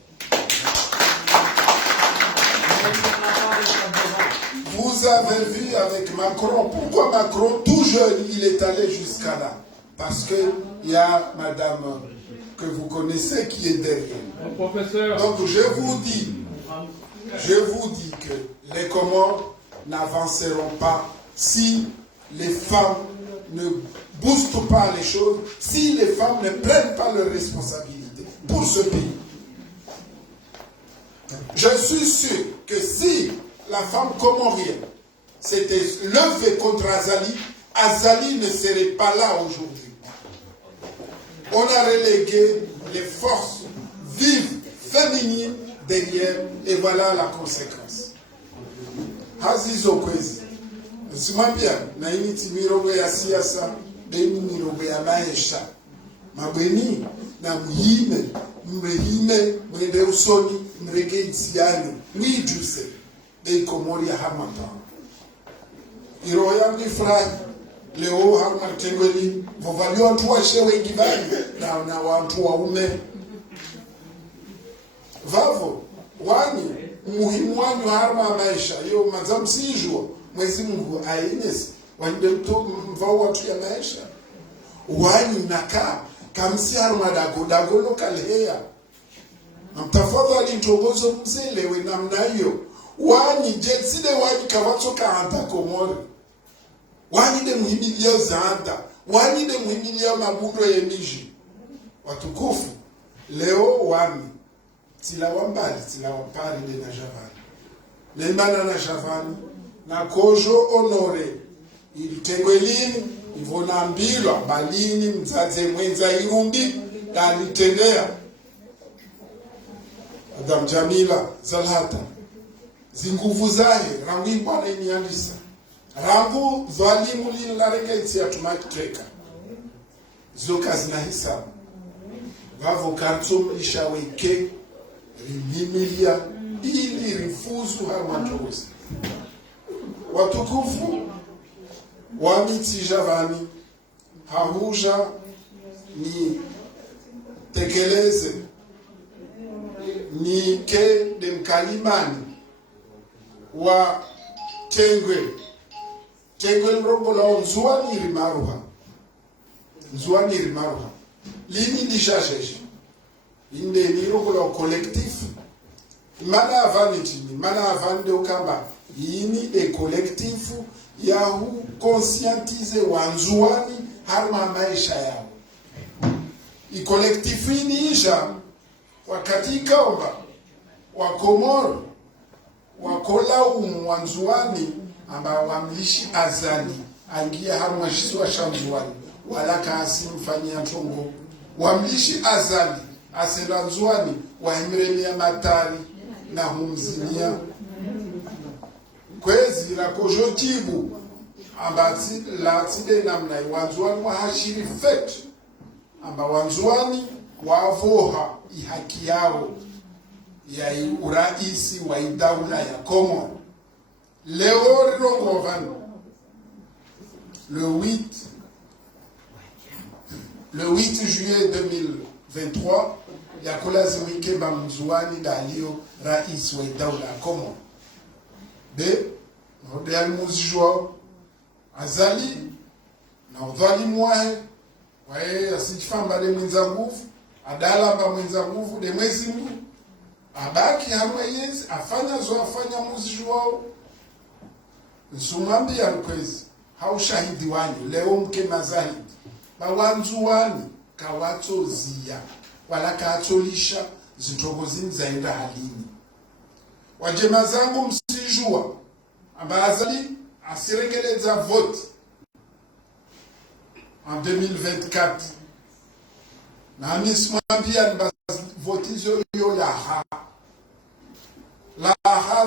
Vous avez vu avec Macron, pourquoi Macron, tout jeune, il est allé jusqu'à là? Parce qu'il y a madame que vous connaissez qui est derrière. Professeur. Donc je vous dis que les Comores n'avanceront pas si les femmes ne boostent pas les choses, si les femmes ne prennent pas leurs responsabilités pour ce pays. Je suis sûr que si la femme comorienne s'était levée contre Azali, Azali ne serait pas là aujourd'hui. On a relégué les forces vives, féminines derrière, et voilà la conséquence. Hazizo kwezi. Simambia, na initi mirogo ya siasa, deni mirogo ya maisha. Mabweni, na mrehime, mwende usoni, mrege itiano, mwijuse. Dei Komori ya hamata. Iroya mnifurahi. Leo harma tengweli. Vovali wantu wa shewe ngibani. Na wantu wa ume. Vavo. Wani. Muhimu wanyu harma maisha. Yo mazamu sijua. Mwezi Mungu aines. Wande mto mvao watu ya maisha. Wani naka. Kamsi harma dago lokal heya. Mtafadhali ntogozo mzelewe namna hiyo. Wani jetside wani kawatoka hanta Komori. Wani de muhimilio zaanta. Wani de muhimilio mabundo ya miji. Watukufu. Leo wami. Tila wambali, tila wapari de na Javani. Nembana na Javani. Na kojo honore. Ilitengwelini. Ivona mbilwa. Balini mzaze mwenza irumbi. Ya litendea. Adam Jamila. Zalhata. Zinguvu zahe, rangu imbwana iniandisa. Rangu zwalimu lini lareka iti ya tumakiteka. Zoka zina hisabu. Vavo kartum ishaweke, rimimilia, ili rifuzu harmatozi. Watukufu, wamiti Javani, hahuja ni tekeleze, ni ke demkalimani, wa tengwe mrobola nzuani rimaruha lini dishajeje inde ni robola collectif mana avanitini mana avande ukamba yini e collectif ya hu conscientiser wanzuani harma maisha yao i collectif ni isha wakati kaomba wa Komoro wakola wanzuani ambao wamlishi Azali angia harma jiswa shamzuani wala kasi mfanyia tongo wamlishi azali aseranzuani waimremia matari na humzinia kwezi la kojotibu ambati la tide namna wanzuani wa hashiri fet amba wanzuani wavoha ihaki yao ya uraisi wa idaula ya Komoro. Leo Rongovan le 8 juillet 2023 yakolazimike bamzuani dalio rais wa idaula ya Komoro. De model muzijwa azali na udhalimu wae wae asijifamba de mwenza nguvu adala mba mwenza nguvu de mwezi mungu abaki hamwe yezi afanya zo afanya muzijwa nsumambi ya mkwezi haushahidi wanyu leo mke mazahidi bawanzuwani kawatozia wala katolisha zitogozini zaenda halini wajema zangu msijua ambazali asiregeleza vote en 2024 na mismambia votizo yo laha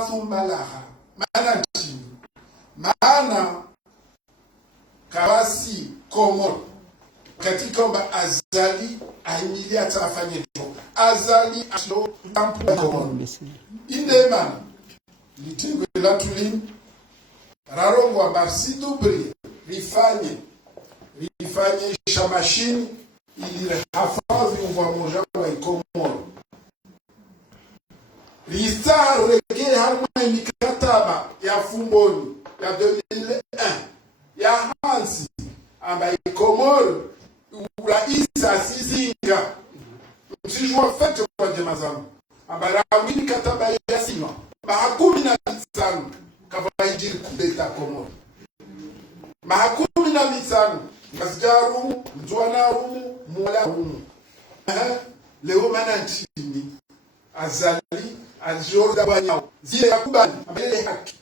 thumma laha maana nchini maana kawasi Komoro katika mba azali ahimili atafanye to azali asho tampu Komoro inde man litengwe la tulini rarongo ambasi dubri rifanye shamashini ili hafadhi uvamoja wa Komoro risa rege harma mikataba ya fumboni ya 2001 ya Hansi amba Komoro uraisa sizinga msijua fete kwa jema zangu amba rawini kataba ya sinwa mahakumi na mitano kavaijiri kubeta Komoro mahakumi na mitano Masjaru, Mzwanaru, Mwalaru. Leo mana nchini azali aljorda banyao zile yakubali mbele haki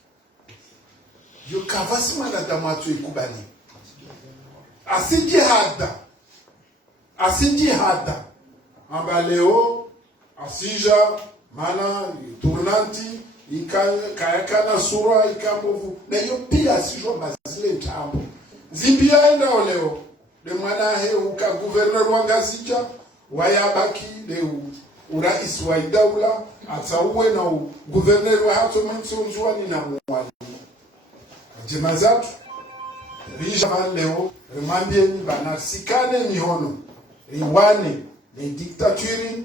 yo kavasi mwana damatu ikubali asiji hada amba leo asija mana turnanti ikayakana sura ikambovu na yo pia asijo mazile ntambo zimbia enda oleo de mwana he uka gouverneur wangazija wayabaki de urais wa idaula atauwe na gouverneur wa hato msonzwani na mwali jema zatu rija leo remambie ni banasikane mihono riwane le dictature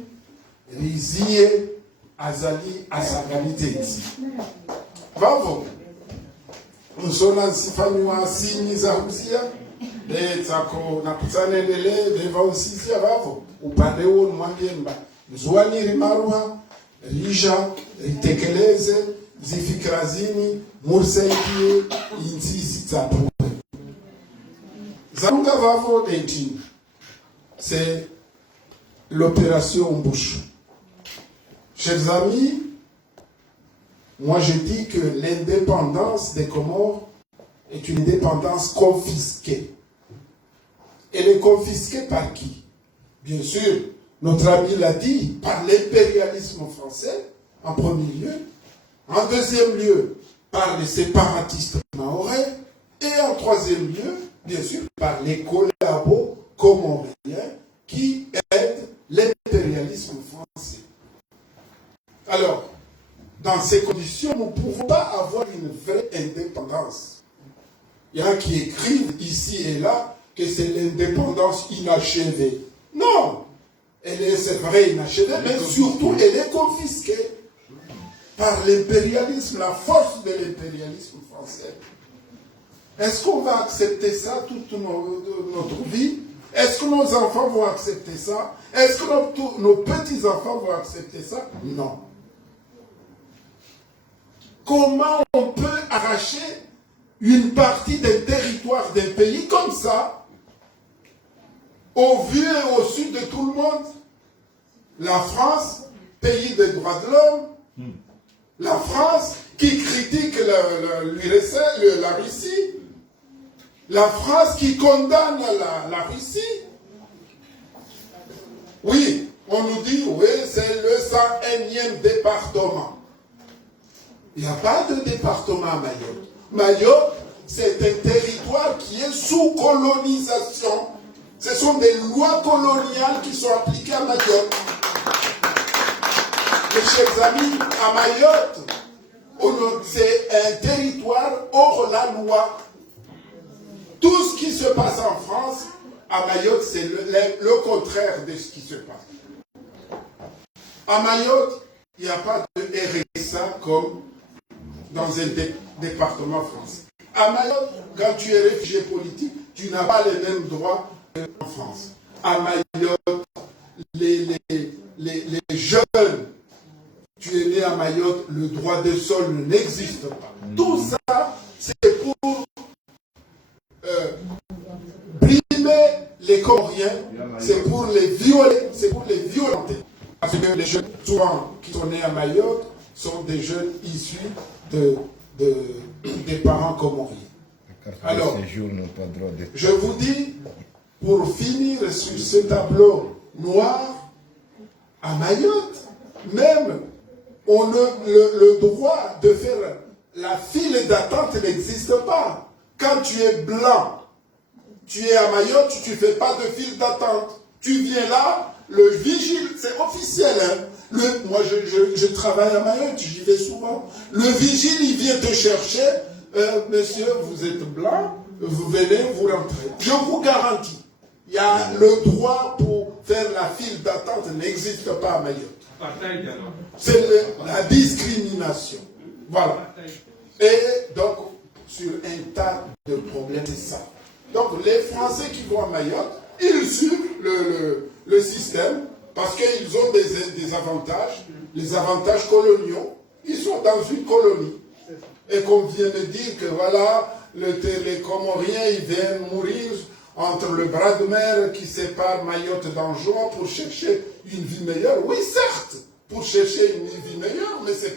rizie azali asangalite vavo Msona sifanywa sinyi za huzia de tako na kutanendele de vausizia vavo upande huo mwambie mba mzuani rimaruha rija ritekeleze zifikrazini mursaidie inzisi tsapu zanunga vavo dentini c'est l'opération Mbouche. Chers amis, moi, je dis que l'indépendance des Comores est une indépendance confisquée. Elle est confisquée par qui? Bien sûr, notre ami l'a dit, par l'impérialisme français, en premier lieu. En deuxième lieu, par les séparatistes mahorais. Et en troisième lieu, bien sûr, par les collabos comoriens qui aident l'impérialisme français. Alors, dans ces conditions, nous ne pouvons pas avoir une vraie indépendance. Il y en a qui écrivent ici et là que c'est l'indépendance inachevée. Non, elle est, c'est vrai, inachevée, mais surtout elle est confisquée par l'impérialisme, la force de l'impérialisme français. Est-ce qu'on va accepter ça toute notre vie? Est-ce que nos enfants vont accepter ça? Est-ce que nos petits-enfants vont accepter ça? Non. Comment on peut arracher une partie des territoires d'un pays comme ça, au vu et au sud de tout le monde? La France, pays des droits de l'homme, la France qui critique l'URSS, la Russie, La France qui condamne la Russie. Oui, on nous dit, oui, c'est le 101e département. Il n'y a pas de département à Mayotte. Mayotte, c'est un territoire qui est sous colonisation. Ce sont des lois coloniales qui sont appliquées à Mayotte. Mes chers amis, à Mayotte, c'est un territoire hors la loi. Tout ce qui se passe en France, à Mayotte, c'est le contraire de ce qui se passe. À Mayotte, il n'y a pas de RSA comme dans un département français. À Mayotte, quand tu es réfugié politique, tu n'as pas les mêmes droits qu'en France. À Mayotte, les jeunes, tu es né à Mayotte, le droit de sol n'existe pas. Tout ça, c'est pour brimer les Comoriens, c'est pour les violer, c'est pour les violenter. Parce que les jeunes, souvent, qui sont nés à Mayotte, sont des jeunes issus des parents comoriens. Alors, je vous dis, pour finir sur ce tableau noir, à Mayotte, même, le droit de faire la file d'attente n'existe pas. Quand tu es blanc, tu es à Mayotte, tu ne fais pas de file d'attente. Tu viens là, le vigile, c'est officiel. Hein. Moi, je travaille à Mayotte, j'y vais souvent. Le vigile, il vient te chercher. Monsieur, vous êtes blanc, vous venez, vous rentrez. Je vous garantis, il y a le droit pour faire la file d'attente n'existe pas à Mayotte. C'est la discrimination. Voilà. Et donc, sur un tas de problèmes, c'est ça. Donc, les Français qui vont à Mayotte, ils suivent le système parce qu'ils ont des avantages, les avantages coloniaux. Ils sont dans une colonie. Et qu'on vient de dire que voilà, les Comoriens, ils viennent mourir entre le bras de mer qui sépare Mayotte d'Anjouan pour chercher une vie meilleure. Oui, certes, pour chercher une vie meilleure, mais c'est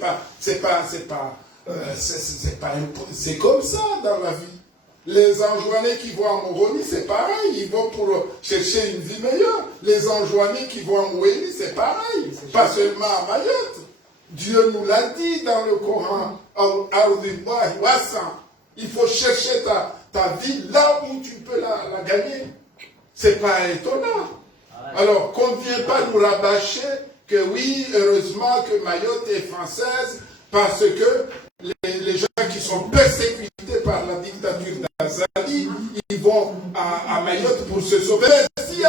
comme ça dans la vie. Les Anjouanais qui vont à Moroni, c'est pareil, ils vont pour chercher une vie meilleure. Les Anjouanais qui vont à Mouéli, c'est pareil, pas seulement à Mayotte. Dieu nous l'a dit dans le Coran, il faut chercher ta vie là où tu peux la gagner. C'est pas étonnant. Alors qu'on ne vienne pas nous rabâcher que oui, heureusement que Mayotte est française, parce que les gens qui sont persécutés par la dictature d'Azali, ils vont à Mayotte pour se sauver. Si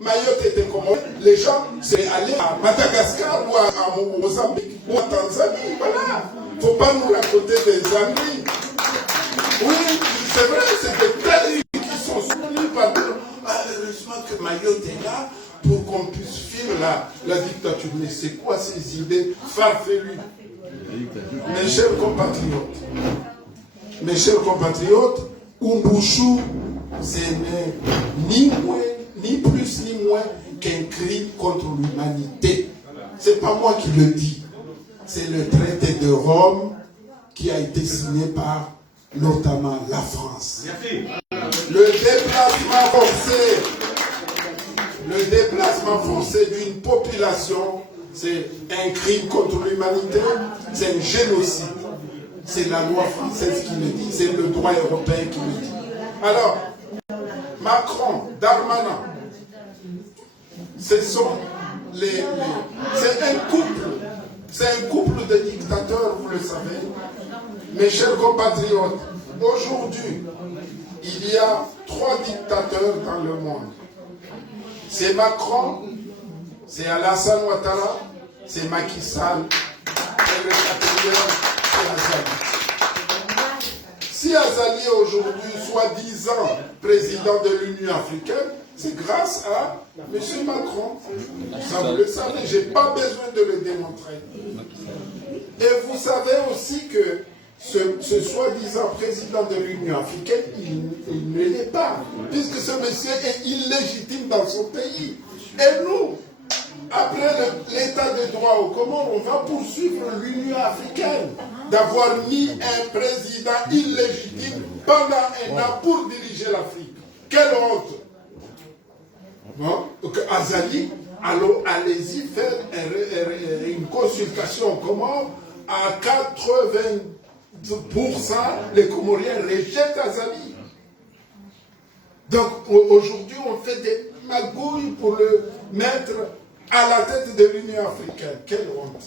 Mayotte était comme les gens, c'est aller à Madagascar ou à Mozambique ou à Tanzanie. Voilà. Il ne faut pas nous raconter des amis. Oui, c'est vrai, c'est des tels qui sont soutenus par nous. Heureusement que Mayotte est là pour qu'on puisse fuir la dictature. Mais c'est quoi ces idées farfelues? Mes chers compatriotes, Umbushu, ce n'est ni plus ni moins qu'un crime contre l'humanité. C'est pas moi qui le dis. C'est le traité de Rome qui a été signé par notamment la France. Le déplacement forcé d'une population, c'est un crime contre l'humanité, c'est un génocide. C'est la loi française qui le dit, c'est le droit européen qui le dit. Alors, Macron, Darmanin, c'est un couple de dictateurs, vous le savez. Mes chers compatriotes, aujourd'hui, il y a 3 dictateurs dans le monde. C'est Macron, c'est Alassane Ouattara, c'est Macky Sall, et le quatrième, c'est Azali. Si Azali est aujourd'hui, soi-disant, président de l'Union africaine, c'est grâce à M. Macron. Ça, vous le savez, je n'ai pas besoin de le démontrer. Et vous savez aussi que ce soi-disant président de l'Union africaine, il ne l'est pas, puisque ce monsieur est illégitime dans son pays. Et nous, après l'état de droit au Comores, on va poursuivre l'Union africaine. d'avoir mis un président illégitime pendant un an pour diriger l'Afrique. Quelle honte! Bon, donc Azali, alors allez-y faire une consultation comment à 80% les Comoriens rejettent Azali. Donc aujourd'hui on fait des magouilles pour le mettre à la tête de l'Union africaine. Quelle honte!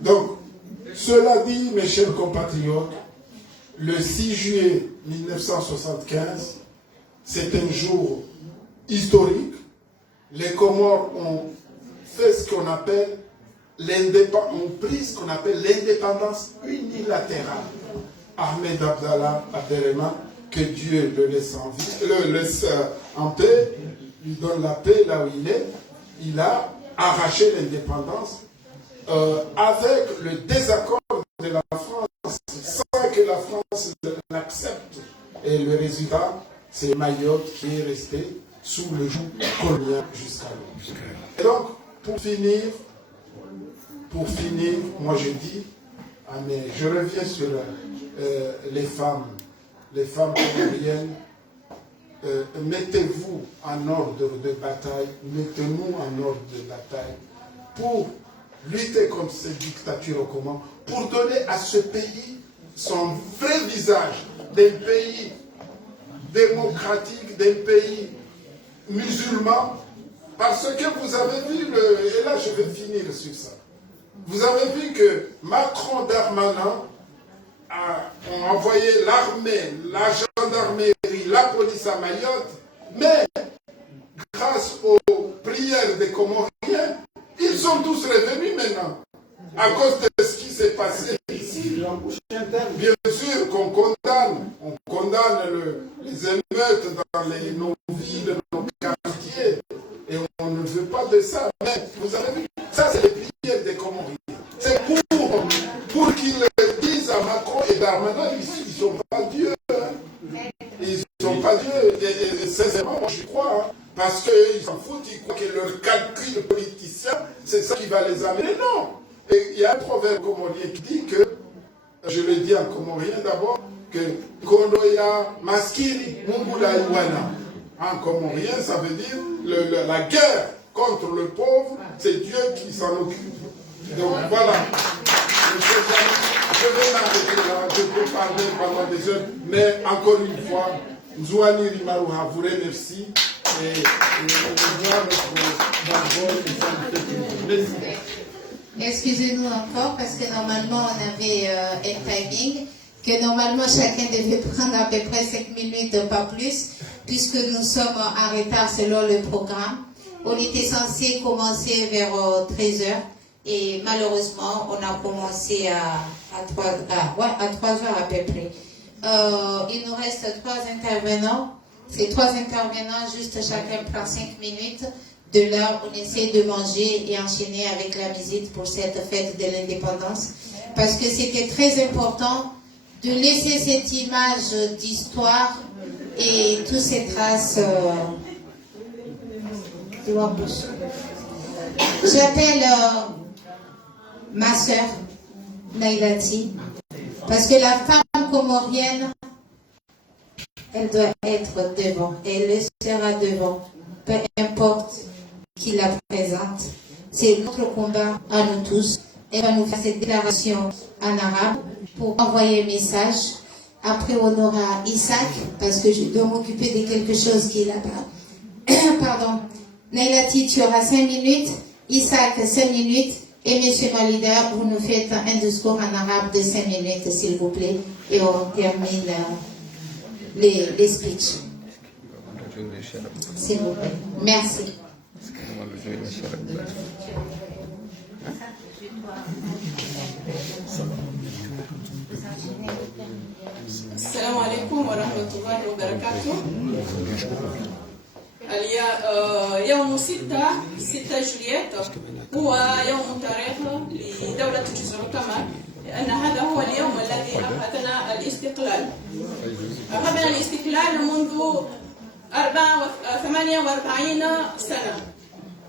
Donc, cela dit, mes chers compatriotes, le 6 juillet 1975, c'est un jour historique. Les Comores ont fait ce qu'on appelle l'indépendance unilatérale. Ahmed Abdallah Abderrahmane, que Dieu le laisse en paix, lui donne la paix là où il est, il a arraché l'indépendance avec le désaccord de la France, sans que la France l'accepte. Et le résultat, c'est Mayotte qui est resté sous le joug colonial jusqu'à l'autre. Et donc, pour finir, moi je dis, mais je reviens sur les femmes comoriennes. Mettez-vous en ordre de bataille, mettez-nous en ordre de bataille pour lutter contre cette dictature au Comores, pour donner à ce pays son vrai visage, d'un pays démocratique, d'un pays musulman, parce que vous avez vu, et là je vais finir sur ça, vous avez vu que Macron Darmanin ont envoyé l'armée, la gendarmerie, la police à Mayotte, mais grâce aux prières des Comoriens, ils sont tous revenus maintenant, à cause de ce qui s'est passé ici. Bien sûr qu'on condamne, les émeutes dans nos villes, nos quartiers, et on ne veut pas de ça. Mais vous avez vu, ça c'est les prières des Comoriens. C'est pour qu'ils disent à Macron et Darmanin, ils ne sont pas Dieu. Ils ne sont pas Dieu. Et sincèrement, moi je crois, parce qu'ils s'en foutent, ils croient que leur calcul politicien, c'est ça qui va les amener. Non. Et il y a un proverbe comorien qui dit que, je le dis en comorien d'abord, que Kondoya Maskiri Mungula Iwana. En comorien, ça veut dire la guerre contre le pauvre, c'est Dieu qui s'en occupe. Donc voilà. Je vais m'arrêter là, je peux parler pendant des heures, mais encore une fois, Zouani Rimarouha vous remercie et on voit notre d'abord et ça me fait plaisir. Merci. Excusez-nous encore parce que normalement on avait un timing que normalement chacun devait prendre à peu près 5 minutes, pas plus, puisque nous sommes en retard selon le programme. On était censé commencer vers 13h et malheureusement on a commencé à 3h à peu près. Il nous reste 3 intervenants. Ces 3 intervenants, juste chacun prend 5 minutes. De là, on essaie de manger et enchaîner avec la visite pour cette fête de l'indépendance. Parce que c'était très important de laisser cette image d'histoire et toutes ces traces. J'appelle ma sœur, Nailati, parce que la femme comorienne, elle doit être devant, elle sera devant, peu importe qui la présente. C'est notre combat à nous tous. Elle va nous faire cette déclaration en arabe pour envoyer un message. Après, on aura Isaac, parce que je dois m'occuper de quelque chose qui est là-bas. Pardon. Nailati, tu auras 5 minutes. Isaac, 5 minutes. Et M. Malida, vous nous faites un discours en arabe de 5 minutes, s'il vous plaît. Et on termine les speeches. S'il vous plaît. Merci. السلام عليكم ورحمة الله وبركاته. يوم 6 جولييت هو يوم تاريخ لدولة جزر القمر، لأن هذا هو اليوم الذي أخذنا الاستقلال. أخذنا الاستقلال منذ 48 سنة.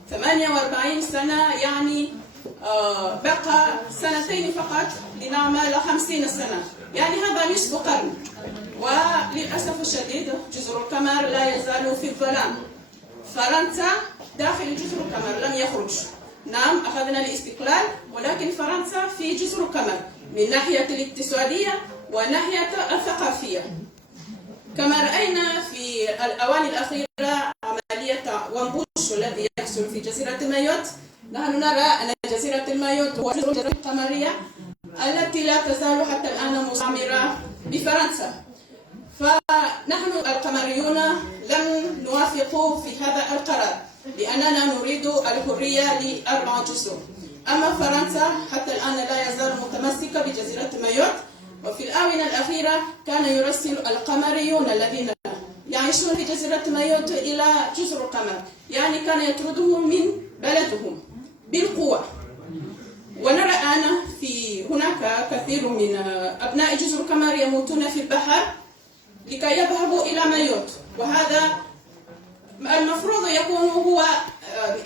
48 سنة يعني بقى سنتين فقط لنعمل 50 سنة، يعني هذا نصف قرن. وللأسف الشديد جزر القمر لا يزال في الظلام. فرنسا داخل جزر القمر لم يخرج. نعم أخذنا الاستقلال، ولكن فرنسا في جزر القمر من ناحية الاقتصادية وناحية الثقافية. كما رأينا في الأوان الأخيرة عملية ومبوش الذي يحصل في جزيرة مايوت، نحن نرى أن جزيرة المايوت هو جزيرة قمرية التي لا تزال حتى الآن مستعمرة بفرنسا. فنحن القمريون لم نوافق في هذا القرار لأننا نريد الحرية ل4 جزر. أما فرنسا حتى الآن لا يزال متمسكة بجزيرة مايوت. وفي الآونة الأخيرة كان يرسل القمريون الذين يعيشون في جزيرة مايوت إلى جزر القمر، يعني كان يطردهم من بلدهم بالقوة. ونرى الآن في هناك كثير من أبناء جزر القمر يموتون في البحر لكي يذهبوا إلى مايوت، وهذا المفروض يكون هو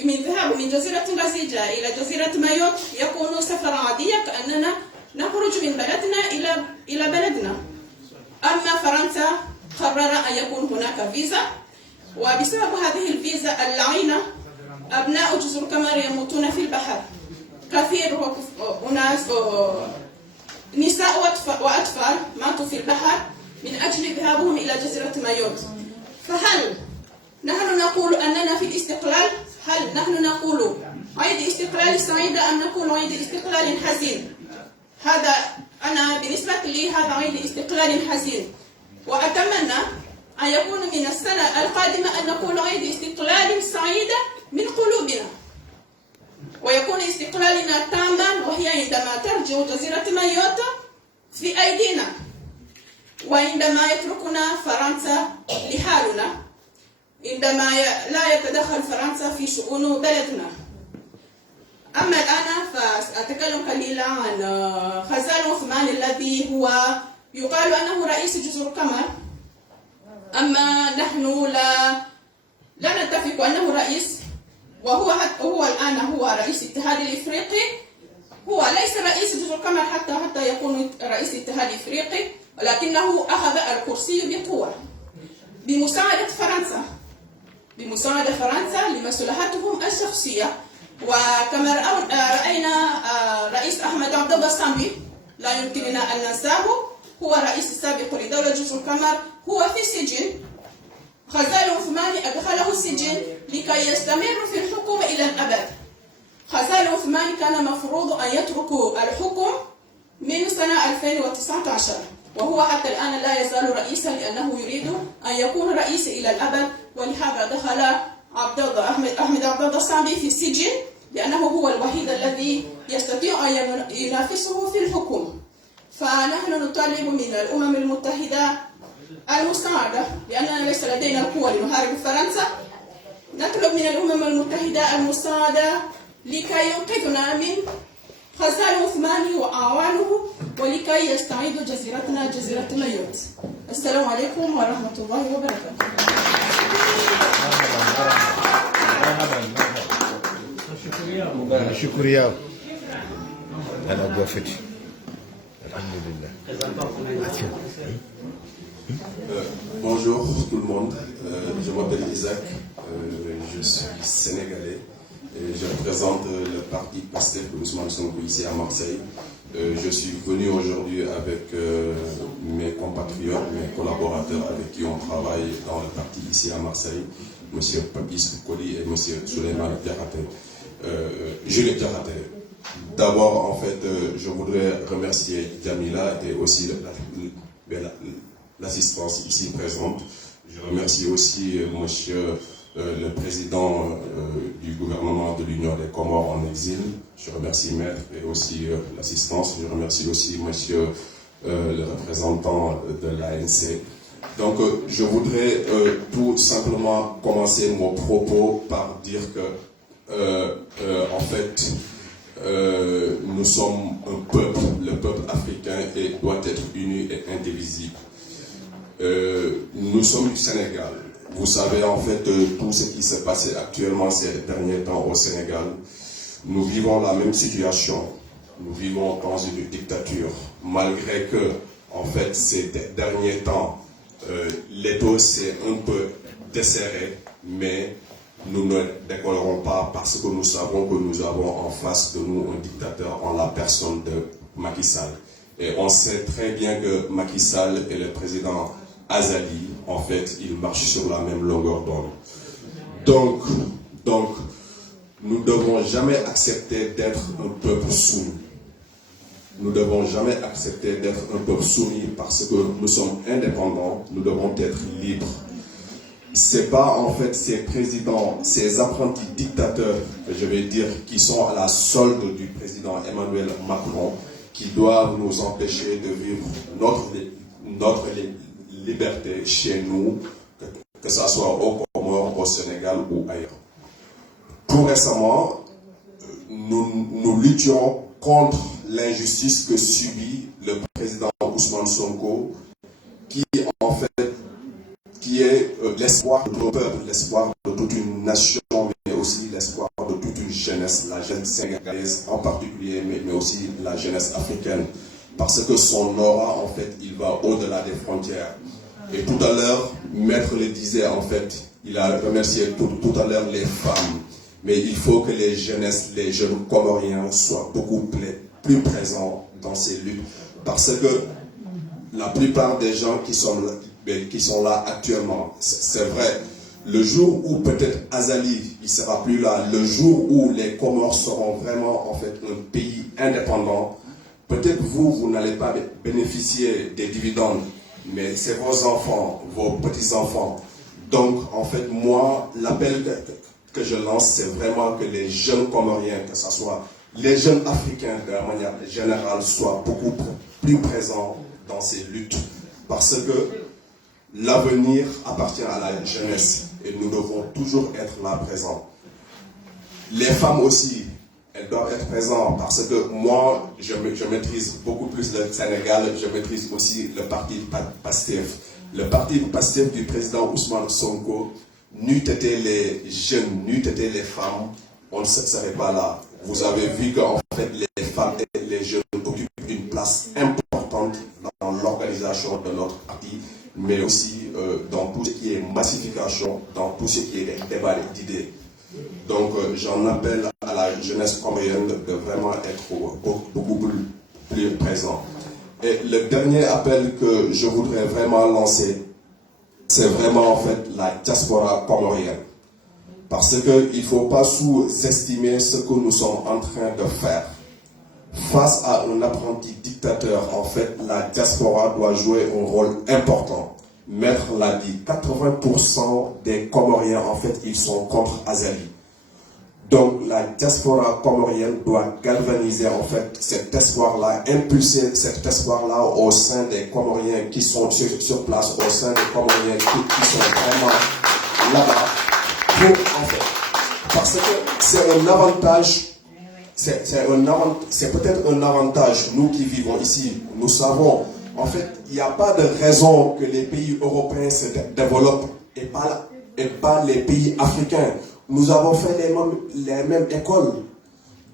من ذهاب من جزيرة غزيجة إلى جزيرة مايوت يكون سفرا عاديا كأننا نخرج من بلدنا إلى بلدنا. أما فرنسا قرر أن يكون هناك فيزا، وبسبب هذه الفيزا اللعينة أبناء جزر القمر يموتون في البحر. كثير أناس نساء وأطفال ماتوا في البحر من أجل ذهابهم إلى جزيرة مايوت. فهل نحن نقول أننا في الاستقلال؟ هل نحن نقول عيد استقلال سعيد أم نقول عيد استقلال حزين؟ هذا أنا بالنسبة لي هذا عيد استقلال حزين، وأتمنى أن يكون من السنة القادمة أن نقول عيد استقلال سعيد من قلوبنا، ويكون استقلالنا تاما، وهي عندما ترجع جزيرة مايوت في أيدينا، وعندما يتركنا فرنسا لحالنا، عندما لا يتدخل فرنسا في شؤون بلدنا. أما الآن فأتكلم قليلا عن خزان عثمان الذي هو يقال أنه رئيس جزر القمر. أما نحن لا نتفق أنه رئيس، وهو الآن هو رئيس الاتحاد الإفريقي. هو ليس رئيس جزر القمر حتى يكون رئيس الاتحاد الإفريقي، ولكنه أخذ الكرسي بقوة بمساعدة فرنسا لمصلحتهم الشخصية. وكما رأينا رئيس أحمد عبد الله الصامبي لا يمكننا أن ننساه، هو رئيس السابق لدولة جزر القمر، هو في السجن. خزان عثماني أدخله السجن لكي يستمر في الحكم إلى الأبد. خزان عثماني كان مفروض أن يترك الحكم من سنة 2019، وهو حتى الآن لا يزال رئيسا لأنه يريد أن يكون رئيس إلى الأبد. ولهذا دخل أحمد عبد الله الصامبي في السجن لأنه هو الوحيد الذي يستطيع أن ينافسه في الحكم. فنحن نطالب من الأمم المتحدة المساعدة، لأننا ليس لدينا القوة لنحارب فرنسا. نطلب من الأمم المتحدة المساعدة لكي ينقذنا من خزان عثماني وأعوانه، ولكي يستعيدوا جزيرتنا جزيرة مايوت. السلام عليكم ورحمة الله وبركاته. شكرا على وقفتي. الحمد لله. Bonjour tout le monde, je m'appelle Isaac, je suis sénégalais, et je représente le parti PASTEF de Ousmane Sonko ici à Marseille. Je suis venu aujourd'hui avec mes compatriotes, mes collaborateurs avec qui on travaille dans le parti ici à Marseille, M. Papis Koukoli et M. Souleymane Diakhaté. Jules Diakhaté. D'abord, en fait, je voudrais remercier Jamila et aussi l'assistance ici présente. Je remercie aussi monsieur le président du gouvernement de l'Union des Comores en exil. Je remercie Maître et aussi l'assistance. Je remercie aussi monsieur le représentant de l'ANC. Donc, je voudrais tout simplement commencer mon propos par dire que, en fait, nous sommes un peuple, le peuple africain, et doit être uni et indivisible. Nous sommes du Sénégal. Vous savez en fait tout ce qui s'est passé actuellement ces derniers temps au Sénégal. Nous vivons la même situation. Nous vivons dans une dictature, malgré que, en fait, ces derniers temps, l'étau s'est un peu desserré, mais nous ne décollerons pas parce que nous savons que nous avons en face de nous un dictateur en la personne de Macky Sall. Et on sait très bien que Macky Sall et le président Azali, en fait, ils marchent sur la même longueur d'onde. Donc, nous ne devons jamais accepter d'être un peuple soumis. Nous ne devons jamais accepter d'être un peuple soumis parce que nous sommes indépendants, nous devons être libres. C'est pas en fait ces présidents, ces apprentis dictateurs, je vais dire, qui sont à la solde du président Emmanuel Macron, qui doivent nous empêcher de vivre notre liberté chez nous, que ce soit au Comores, au Sénégal ou ailleurs. Tout récemment, nous luttions contre l'injustice que subit le président Ousmane Sonko, qui en fait, qui est l'espoir de nos peuples, l'espoir de toute une nation, mais aussi l'espoir de toute une jeunesse, la jeunesse sénégalaise en particulier, mais aussi la jeunesse africaine. Parce que son aura, en fait, il va au-delà des frontières. Et tout à l'heure, Maître le disait, en fait, il a remercié tout à l'heure les femmes. Mais il faut que les jeunesses, les jeunes Comoriens soient beaucoup plus présents dans ces luttes. Parce que la plupart des gens qui sont là actuellement, c'est vrai, le jour où peut-être Azali, il ne sera plus là, le jour où les Comores seront vraiment en fait un pays indépendant, peut-être vous n'allez pas bénéficier des dividendes, mais c'est vos enfants, vos petits-enfants. Donc, en fait, moi, l'appel que je lance, c'est vraiment que les jeunes Comoriens, que ce soit les jeunes Africains de la manière générale, soient beaucoup plus présents dans ces luttes. Parce que l'avenir appartient à la jeunesse et nous devons toujours être là présents. Les femmes aussi, elles doivent être présentes parce que moi, je maîtrise beaucoup plus le Sénégal, je maîtrise aussi le parti PASTEF. Le parti PASTEF du président Ousmane Sonko, n'eût été les jeunes, n'eût été les femmes, on ne serait pas là. Vous avez vu qu'en fait, les femmes et les jeunes occupent une place importante dans l'organisation de notre parti, mais aussi dans tout ce qui est massification, dans tout ce qui est débat d'idées. Donc, j'en appelle à la jeunesse comorienne de vraiment être beaucoup plus présent. Et le dernier appel que je voudrais vraiment lancer, c'est vraiment en fait la diaspora comorienne. Parce qu'il ne faut pas sous-estimer ce que nous sommes en train de faire. Face à un apprenti dictateur, en fait, la diaspora doit jouer un rôle important. Maître l'a dit, 80% des Comoriens, en fait, ils sont contre Azali. Donc, la diaspora comorienne doit galvaniser, en fait, cet espoir-là, impulser cet espoir-là au sein des Comoriens qui sont sur place, au sein des Comoriens qui sont vraiment là-bas, pour, en fait, parce que c'est un avantage, c'est peut-être un avantage, nous qui vivons ici, nous savons, en fait, il n'y a pas de raison que les pays européens se développent et pas les pays africains. Nous avons fait les mêmes écoles.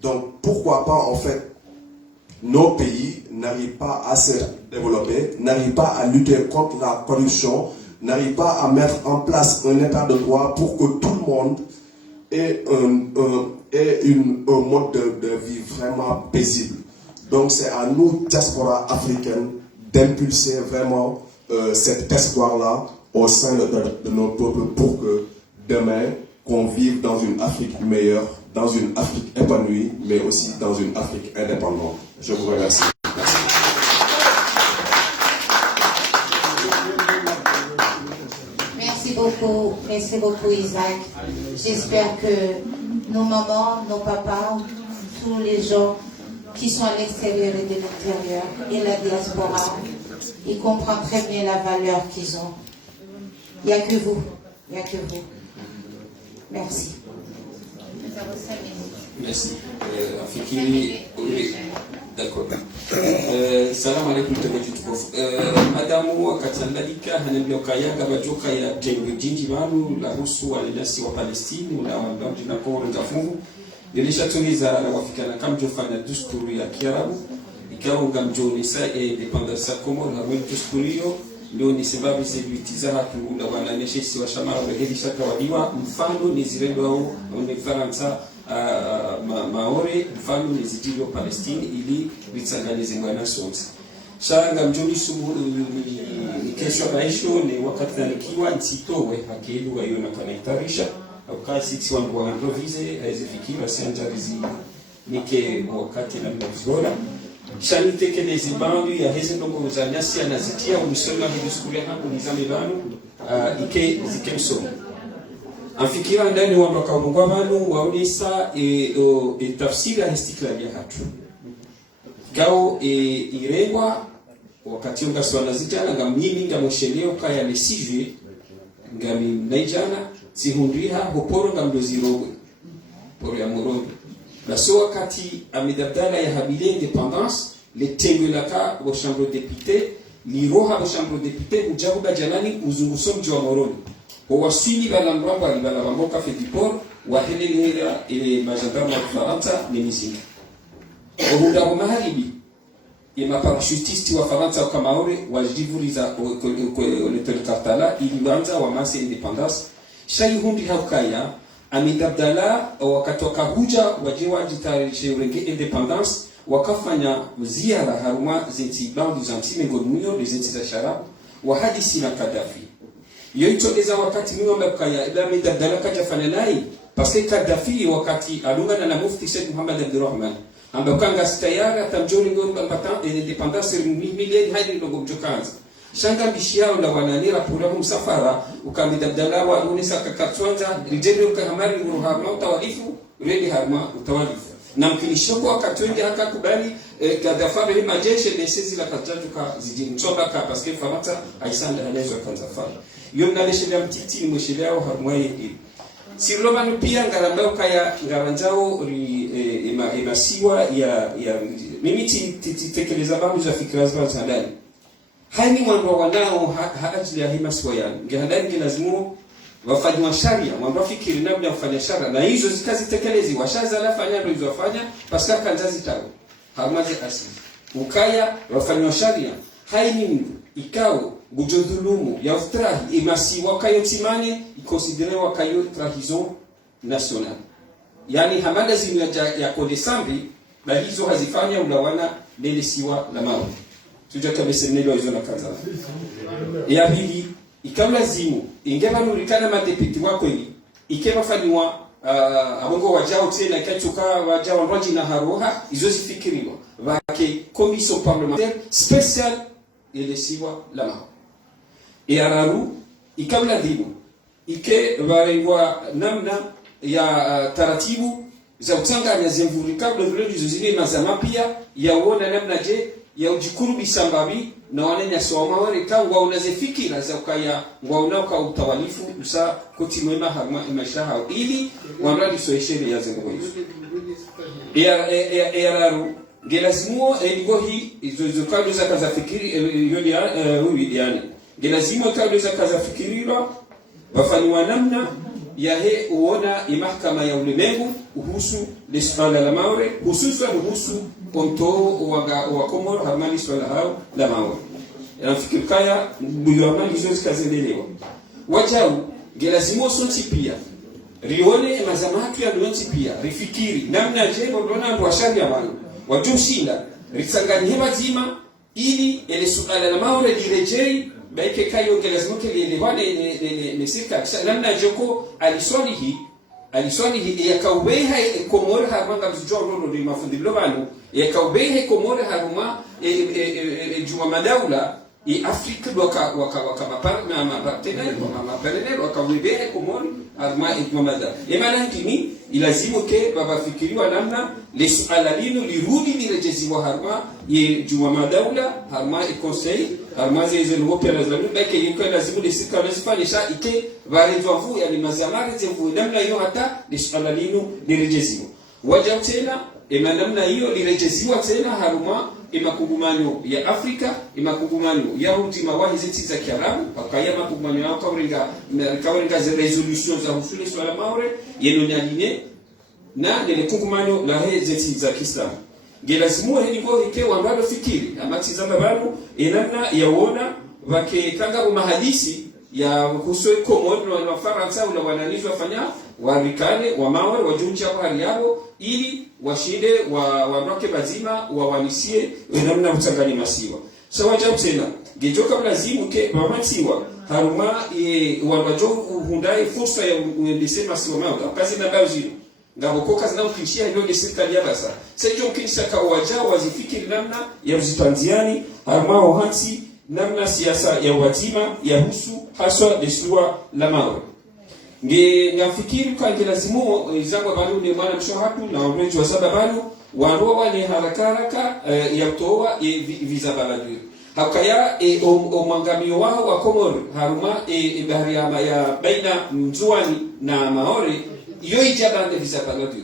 Donc, pourquoi pas, en fait, nos pays n'arrivent pas à se développer, n'arrivent pas à lutter contre la corruption, n'arrivent pas à mettre en place un état de droit pour que tout le monde ait un mode de vie vraiment paisible. Donc, c'est à nous, diaspora africaine, d'impulser vraiment cet espoir-là au sein de nos peuples pour que demain, qu'on vive dans une Afrique meilleure, dans une Afrique épanouie, mais aussi dans une Afrique indépendante. Je vous remercie. Merci beaucoup Isaac. J'espère que nos mamans, nos papas, tous les gens qui sont à l'extérieur et de l'intérieur, et la diaspora, ils comprennent très bien la valeur qu'ils ont. Il n'y a que vous. Il n'y a que vous. Merci. Nous avons 5 minutes. Merci. Fikiri, oui, d'accord. Salam alaikum tawajjuh tukufu. Adamu wakati andalika hanabloka yaga bajoka ya tengo jinji banu la rusu walinasi wa Palestine na wabandi na kwa ngafuvu Nilishatuniza wafikana kama jofanya dusturi ya Kiarabu ikawa ngamjonisa independence Komoro na dusturi hiyo ndio ni sababu zilitiza hakuna wananeshi wa shamara regelisha kawadiwa mfano ni zirendo au ni Faransa Maore mfano ni zitilo Palestine ili vitsanganize mwana sonsi shanga mjoni sumu ni kesho maisho ni wakati nikiwa nsitowe hakelu wa yona kanitarisha au kasi si wangu wa improvise aizifikira sanjarizi nike wakati na mnavizora shani tekelezi bandu ya hizi ndongo za nyasi anazitia umusoma hivi skulia hangu nizame banu ike zikemsomo afikira ndani wa makaungu manu waonesa tafsiri ya istiklali ya hatu gao irengwa wakati unga swala zitana ngamnyini ngamosheleo kaya le 6 juillet ngami naijana sihundriha hoporo ngamdozirogwe poro ya morondo baso wakati amedabdala ya habile independance le tengwelaka wa chambre député liroha wa chambre député ujabuba jalani uzunguso mji wa morondo wasini balambramba balabamboka fedipor wahelelera ile majandarma wa Faransa ni mizinga Ohuda wa maharibi ima parachutisti wa Faransa kama Maore wajivuriza le Kartala ilianza wa masi independence shaihundi haukaya amidabdala wakatoka huja wajewa jitarishe urenge independence wakafanya ziara haruma zinti bandu za msime ngolmunyo le zinti za sharab wa hadisi na Kadhafi yoitogeza wakati mwomba kaya ila amidabdala kaja fananai parce que Kadhafi wakati alungana na mufti Sheikh Muhammad Abdurrahman ambakanga stayara tamjoni ngomba mbata independence milioni hadi ndogo mjokanza shanga bishia la wananira pura msafara ukamidabdala wa unisa kakatwanza rijendo kahamari muharma utawalifu redi harma utawalifu na mkinishoko wakatwende haka kubali Gaddafi ile majeshi lesezi la kajajuka zijini msoba ka parce que Faransa aisanda alezo kanza fara yomna leshe ya mtiti ni mshileo harma hii Sirlomanu pia ngarambao kaya ngaranjao emasiwa ya mimi tekeleza babu za fikra za ndani haini mwandwa wanao haajili ya himasiwa ya ngehadani lazimu wafanywa sharia mwandwa fikiri namna kufanya sharia na hizo zikazitekelezi washaza la fanya ndio hizo wafanya pasaka kanzazi tawo hamaze asili ukaya wafanywa sharia haini ikao gujodhulumu ya ustrahi imasiwa kayo timane ikonsiderewa kayo trahison national yani hamada zinu ya kodesambi na hizo hazifanya ulawana lele siwa la mao tuja kabesenelo hizo na kanzala ya pili ikamla zimu ingeba nurikana madepiti wako hili ikeba fanywa abongo wajao tena kachuka wajao roji na haroha hizo zifikiriwa wake commission parlementaire spéciale elesiwa la mao Araru ikamla dhibu ike warengwa namna ya taratibu za utanganya zemvurika vile vile mazama pia ya uona namna je ya ujikuru bisambabi na wanenya soma wale kangwa unazefikira za ukaya ngwaona kwa utawalifu usa kotimwema harma imashaha ili wanradi soeshere ya zengo hizo Araru gelazimuo engohi izo kado za kaza fikiri yoni huyu yani Gelazima kabla kaza fikirira wafanywa namna ya he uona imahkama ya ulimwengu uhusu lisfala la maure hususan uhusu konto wa Komoro harmani swala hao la maure nafikiri kaya buyama hizo zikazendelewa wajau gelazima sonti pia rione mazamatu ya donti pia rifikiri namna je mbona ndo washaria wao wajumshinda ritsanganye bazima ili ile swala la maure direjei baike kayo ngelazimoke lielewane ne sirka namna joko aliswalihi yakaubeha Komoro haranga mjoro ndo mafundi global yakaubeha Komoro haruma juma madaula Afrika waka mapartenaire wakaubeha Komoro haruma madaula maana hii ilazimu ke baba fikiriwa namna lesualalino lirudi lirejeziwa haruma ye juma madaula haruma conseil haruma zeze l'opéra za mbeke yiko lazimu lisika lazifanyisha ike varezwavu yani mazamari zevu namna hiyo hata lesualalino lirejeziwa waja tena namna hiyo lirejeziwa tena haruma imakungumanyo ya Afrika imakungumanyo ya hudima wahi zeti za Kiarabu pakaya makungumanyo yao kawringa za resolution za husule swala maure yenonyaline na lile kungumanyo la hezi za Kiislamu ngelazimu hiligo hike wambalo fikiri amatizama banu inamna yaona wakikanga mahadisi ya kusoi Komoro na Faransa ula wananizo wafanya warikane wa mawe wajunja kwa hali yao ili washinde waroke bazima wawanisie namna mtangani masiwa sawa jabu tena gejoka mlazimu ke mamatiwa haruma wabajo hundai fursa ya uendesema siwa mauda kazi na bauzino ngabo kazi na ukishia hilo serikali ya basa sejo ukisha ka waja wazifikiri namna ya uzitanziani haruma ohansi namna siasa ya watima ya husu haswa desua la mawe ngafikiri kwa ngelazimu izangwa balu ni mwana mshahatu na ureji wa saba balu waroa ni haraka ya toa visa baladu hakaya omangamio wao wa Komoro haruma bahari ya baina mzuani na Maore iyo ijaba na visa baladu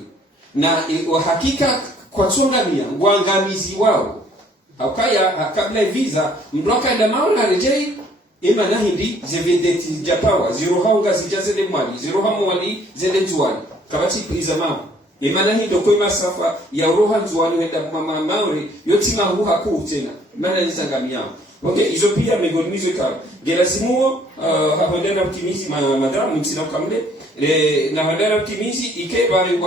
na hakika kwa tsongamia wangamizi wao hakaya kabla visa mroka na Maore rejei ima na hindi zevedeti japawa zero haunga zijazele mwali zero hamu wali zele nzuani kabati izamama ima na hindo kwa masafa ya uroha nzuani wenda mama Maore yotima huha kuu tena mana nizangamia okay izo pia megolimizo ka gelasimuo hapandana mtimizi madam msina kamle na hapandana mtimizi ike bari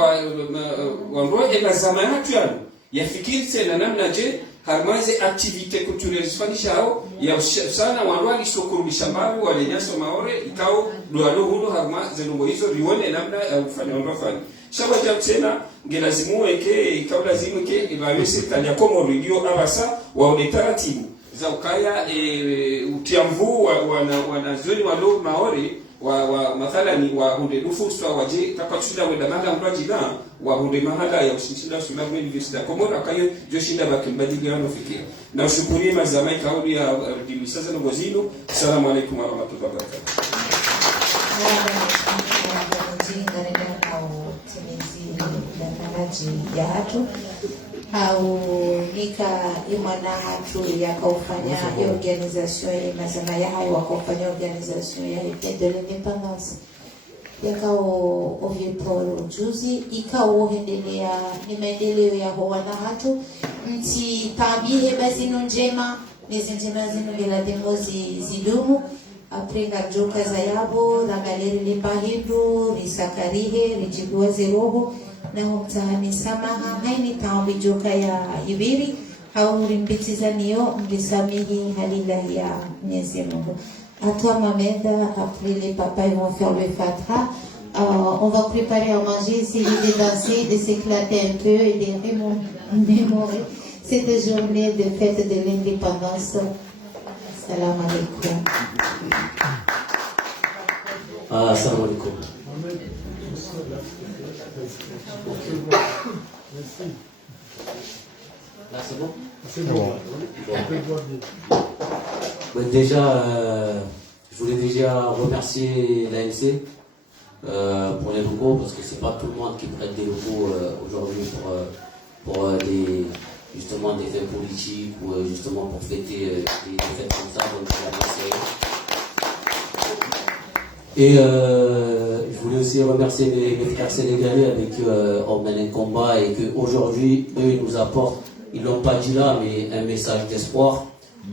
wa nroje na zama hatu yanu yafikiri tena namna je harmaze activite culturelle zifanyishao ya sana wanwali sokurubisha mbabu wale nyaso Maore ikao doalo huno harmaze nungo hizo rione namna ya kufanya wanafanya shaba jabu tena ngelazimu eke ikao lazimu ke ibawese tanya Komoro ndio abasa waone taratibu za ukaya utiamvu wanazoni walo Maore wa mathalani wa hunde nufursa waje takachunda wenda mada mrajila wa hunde mahala ya ushinda sulamu university ya Komoro akayo joshinda bakimbadiga wanofikia na ushukuri mazamai kauli ya dimisaza ngozino. Assalamu alaykum wa rahmatullahi wa barakatuh. au nika imana hatu ya kaufanya organisation ya mazama ya hayo wakaufanya organisation ya fête de l'indépendance yakao oviporo juzi ikao hendelea ni maendeleo ya wana hatu nti tabihe bazino njema nezi njema zino bila dengozi zidumu aprenga joka za yabo na galeri limpahindu risakarihe rijibua zeroho na mtahani samaha haini tawi joka ya ibiri au rimbitizanio mlisamihi halillahi ya Mwenyezi Mungu. À toi Mohamed, après les papas ils vont faire le fatra. On va préparer à manger, essayer de danser, de s'éclater un peu et de remémorer cette journée de fête de l'indépendance. Salam alaikum. Salam alaikum. Là c'est bon? C'est bon. Déjà, je voulais déjà remercier l'ANC pour les locaux, parce que c'est pas tout le monde qui prête des locaux aujourd'hui pour justement des faits politiques ou justement pour fêter des fêtes comme ça. Donc je remercie. Et je voulais aussi remercier mes frères sénégalais avec qui on mène un combat et qu'aujourd'hui, eux, ils nous apportent, ils l'ont pas dit là, mais un message d'espoir.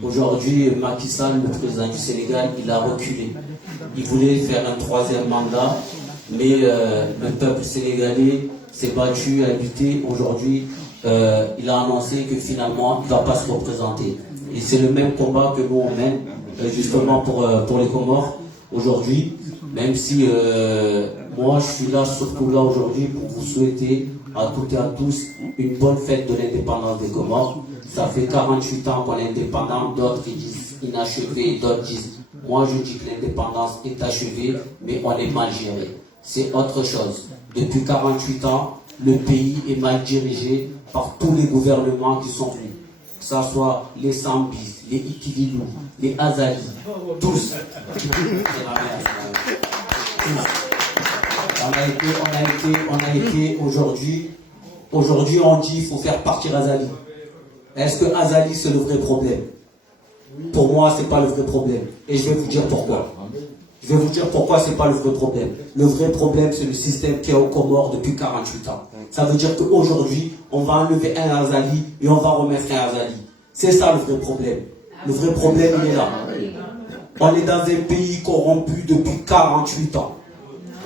Aujourd'hui, Macky Sall, le président du Sénégal, il a reculé. Il voulait faire un 3e mandat, mais le peuple sénégalais s'est battu, a lutté. Aujourd'hui, il a annoncé que finalement, il ne va pas se représenter. Et c'est le même combat que nous on mène, justement pour les Comores. Aujourd'hui, même si moi je suis là, surtout là aujourd'hui, pour vous souhaiter à toutes et à tous une bonne fête de l'indépendance des Comores. Ça fait 48 ans qu'on est indépendant, d'autres qui disent inachevé, d'autres disent, moi je dis que l'indépendance est achevée, mais on est mal géré. C'est autre chose. Depuis 48 ans, le pays est mal dirigé par tous les gouvernements qui sont venus. Que ce soit les Sambis, les Ikililou, les Azali, tous. C'est la merde. On a été aujourd'hui, on dit qu'il faut faire partir Azali. Est-ce que Azali c'est le vrai problème? Pour moi, c'est pas le vrai problème. Et je vais vous dire pourquoi. Je vais vous dire pourquoi c'est pas le vrai problème. Le vrai problème, c'est le système qui est aux Comores depuis 48 ans. Ça veut dire qu'aujourd'hui, on va enlever un Azali et on va remettre un Azali. C'est ça le vrai problème. Le vrai problème, il est là. On est dans un pays corrompu depuis 48 ans.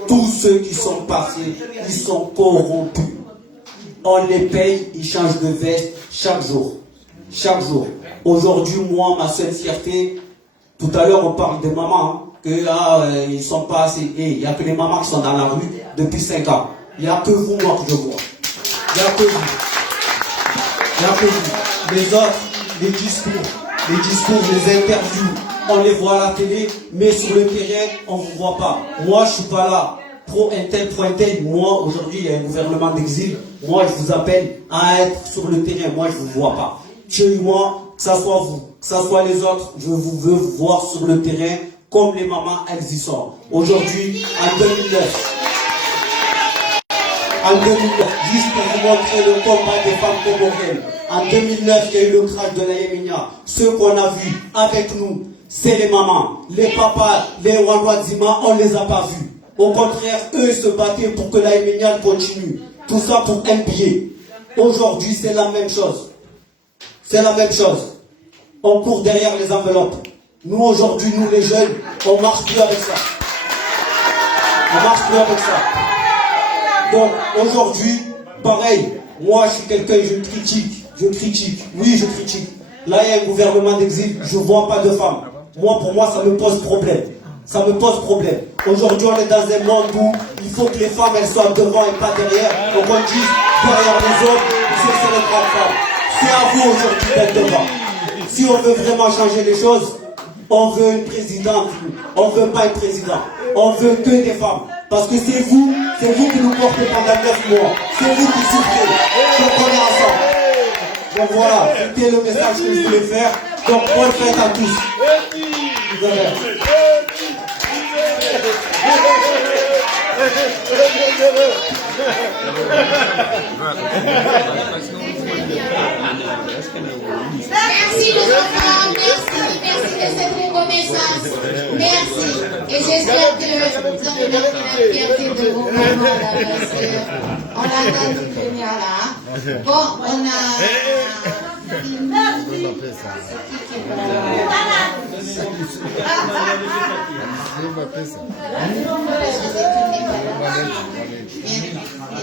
Tous ceux qui sont passés, ils sont corrompus. On les paye, ils changent de veste chaque jour. Chaque jour. Aujourd'hui, moi, ma seule fierté, tout à l'heure, on parle des mamans, ils sont pas assez. Il n'y a que les mamans qui sont dans la rue depuis 5 ans. Il n'y a que vous, moi, que je vois. Il n'y a que vous. Il n'y a que vous. Les autres, les discours, les interviews, on les voit à la télé, mais sur le terrain, on ne vous voit pas. Moi, je ne suis pas là. Pro intel. Moi, aujourd'hui, il y a un gouvernement d'exil. Moi, je vous appelle à être sur le terrain. Moi, je ne vous vois pas. Tuez-moi, que ça soit vous, que ça soit les autres. Je vous veux voir sur le terrain comme les mamans, elles y sont. Aujourd'hui, en 2009. Juste pour vous montrer le combat des femmes comoriennes. En 2009, il y a eu le crash de la Yémenia. Ceux qu'on a vus avec nous, c'est les mamans. Les papas, les Wanwadzima, on ne les a pas vus. Au contraire, eux se battaient pour que la Yémenia continue. Tout ça pour un billet. Aujourd'hui, c'est la même chose. C'est la même chose. On court derrière les enveloppes. Nous, aujourd'hui, nous les jeunes, on ne marche plus avec ça. On marche plus avec ça. Donc, aujourd'hui, pareil, moi, je suis quelqu'un, je critique. Oui, je critique. Là, il y a un gouvernement d'exil, je ne vois pas de femmes. Moi, pour moi, ça me pose problème. Ça me pose problème. Aujourd'hui, on est dans un monde où il faut que les femmes, elles soient devant et pas derrière. Donc, on dit, derrière les hommes, c'est les grandes femmes. C'est à vous aujourd'hui d'être devant. Si on veut vraiment changer les choses, on veut une présidente. On ne veut pas un président. On veut que des femmes. Parce que c'est vous qui nous portez pendant 9 mois. C'est vous qui souffrez. Donc on est ensemble. Donc voilà, c'était le message que je voulais faire. Donc bonne fête à tous. Merci les enfants, merci de cette reconnaissance. Merci. Et j'espère que vous avez marqué la fierté de vos mamans là, parce qu'on attend de venir là. Bon, on a... Et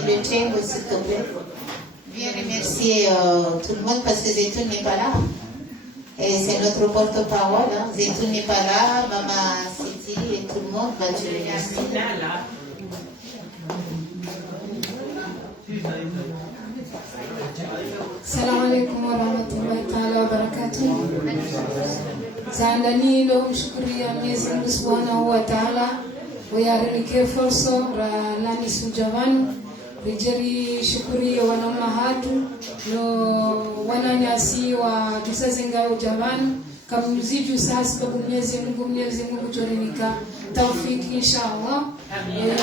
le Tchengo, s'il te plaît. Viens remercier tout le monde parce que Zetoun n'est pas là. Et c'est notre porte-parole. Hein. Zetoun n'est pas là, Maman Siti et tout le monde va te remercier. Assalamu alaikum warahmatullahi ta'ala wabarakatuh. Zaandani leo mshukuria Mwenyezi Mungu Subhanahu wa Ta'ala wayarinike forso lani sujavanu rijeri shukuri wanama hatu no wananyasi wa tusazenga ujavanu kamuziju sasa kwa Mwenyezi Mungu turenika tawfik inshallah.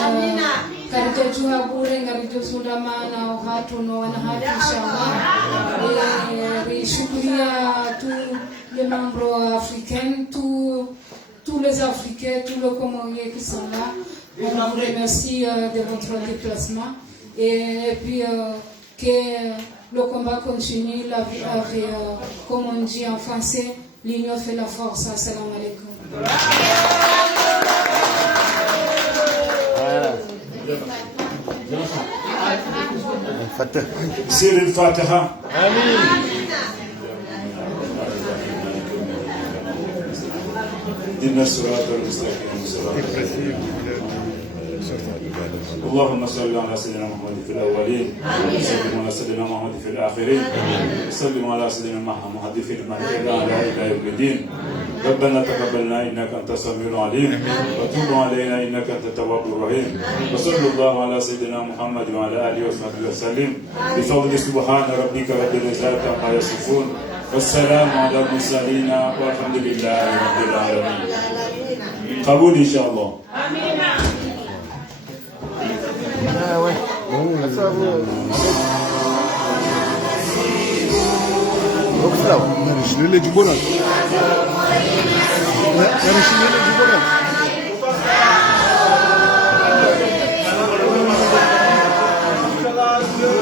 Amina. Karitojuha bure ngarijosundamana hatu no wanahatu inshallah. Rishukuria tous les membres africains, tous les Africains, tous les Comoriens qui sont là. On vous remercie de votre déplacement et puis que le combat continue, comme on dit en français, l'union fait la force. Assalamu alaikum. سير الفاتحة. إن الصراط المستقيم اللهم صل على سيدنا محمد في الأولين وسلم على سيدنا محمد في الآخرين وسلم على سيدنا محمد في المهدي إلى يوم الدين. ربنا تقبلنا إنك أنت السميع العليم وتب علينا إنك أنت التواب الرحيم. وصلى الله على سيدنا محمد وعلى آله وصحبه وسلم بفضل سبحان ربك رب العزة عما يصفون والسلام على المرسلين والحمد لله رب العالمين. قبول إن شاء الله. آمين. Gracias.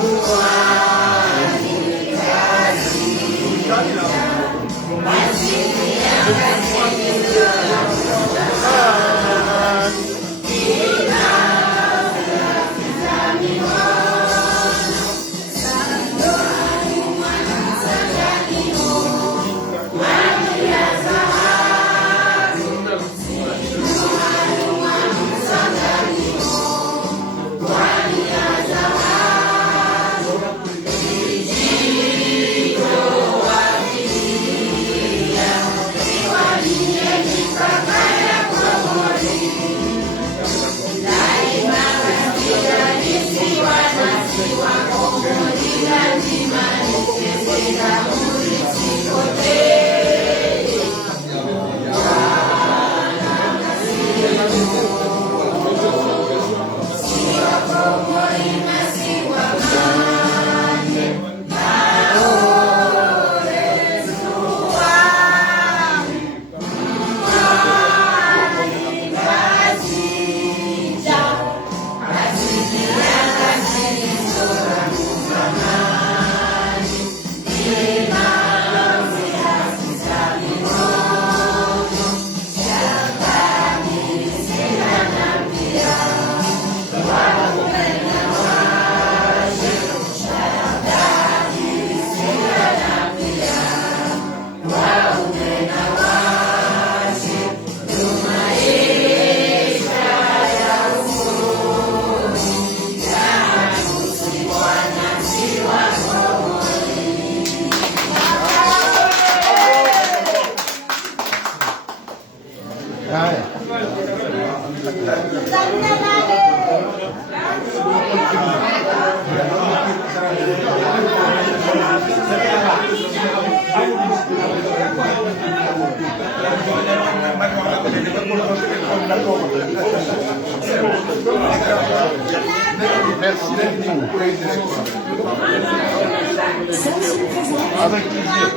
Avec plaisir.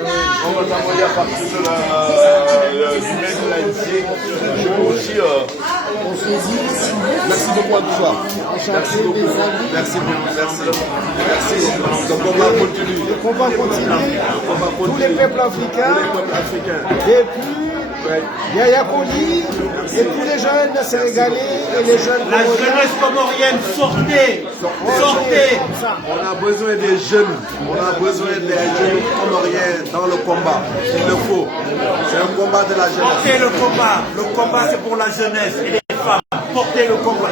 On va t'envoyer à partir de l'email de l'ANC. Je veux aussi. Merci beaucoup à tous. Merci beaucoup. Merci bien. Merci. Donc on va continuer. Le combat continue. Tous les peuples africains. Depuis Yaya Koli et tous les jeunes sénégalais et les jeunes. La jeunesse comorienne, sortez. Sortez. On a besoin des jeunes. On a besoin des jeunes comoriens dans le combat. Il le faut. C'est un combat de la jeunesse. Portez le combat. Le combat, c'est pour la jeunesse et les femmes. Portez le combat.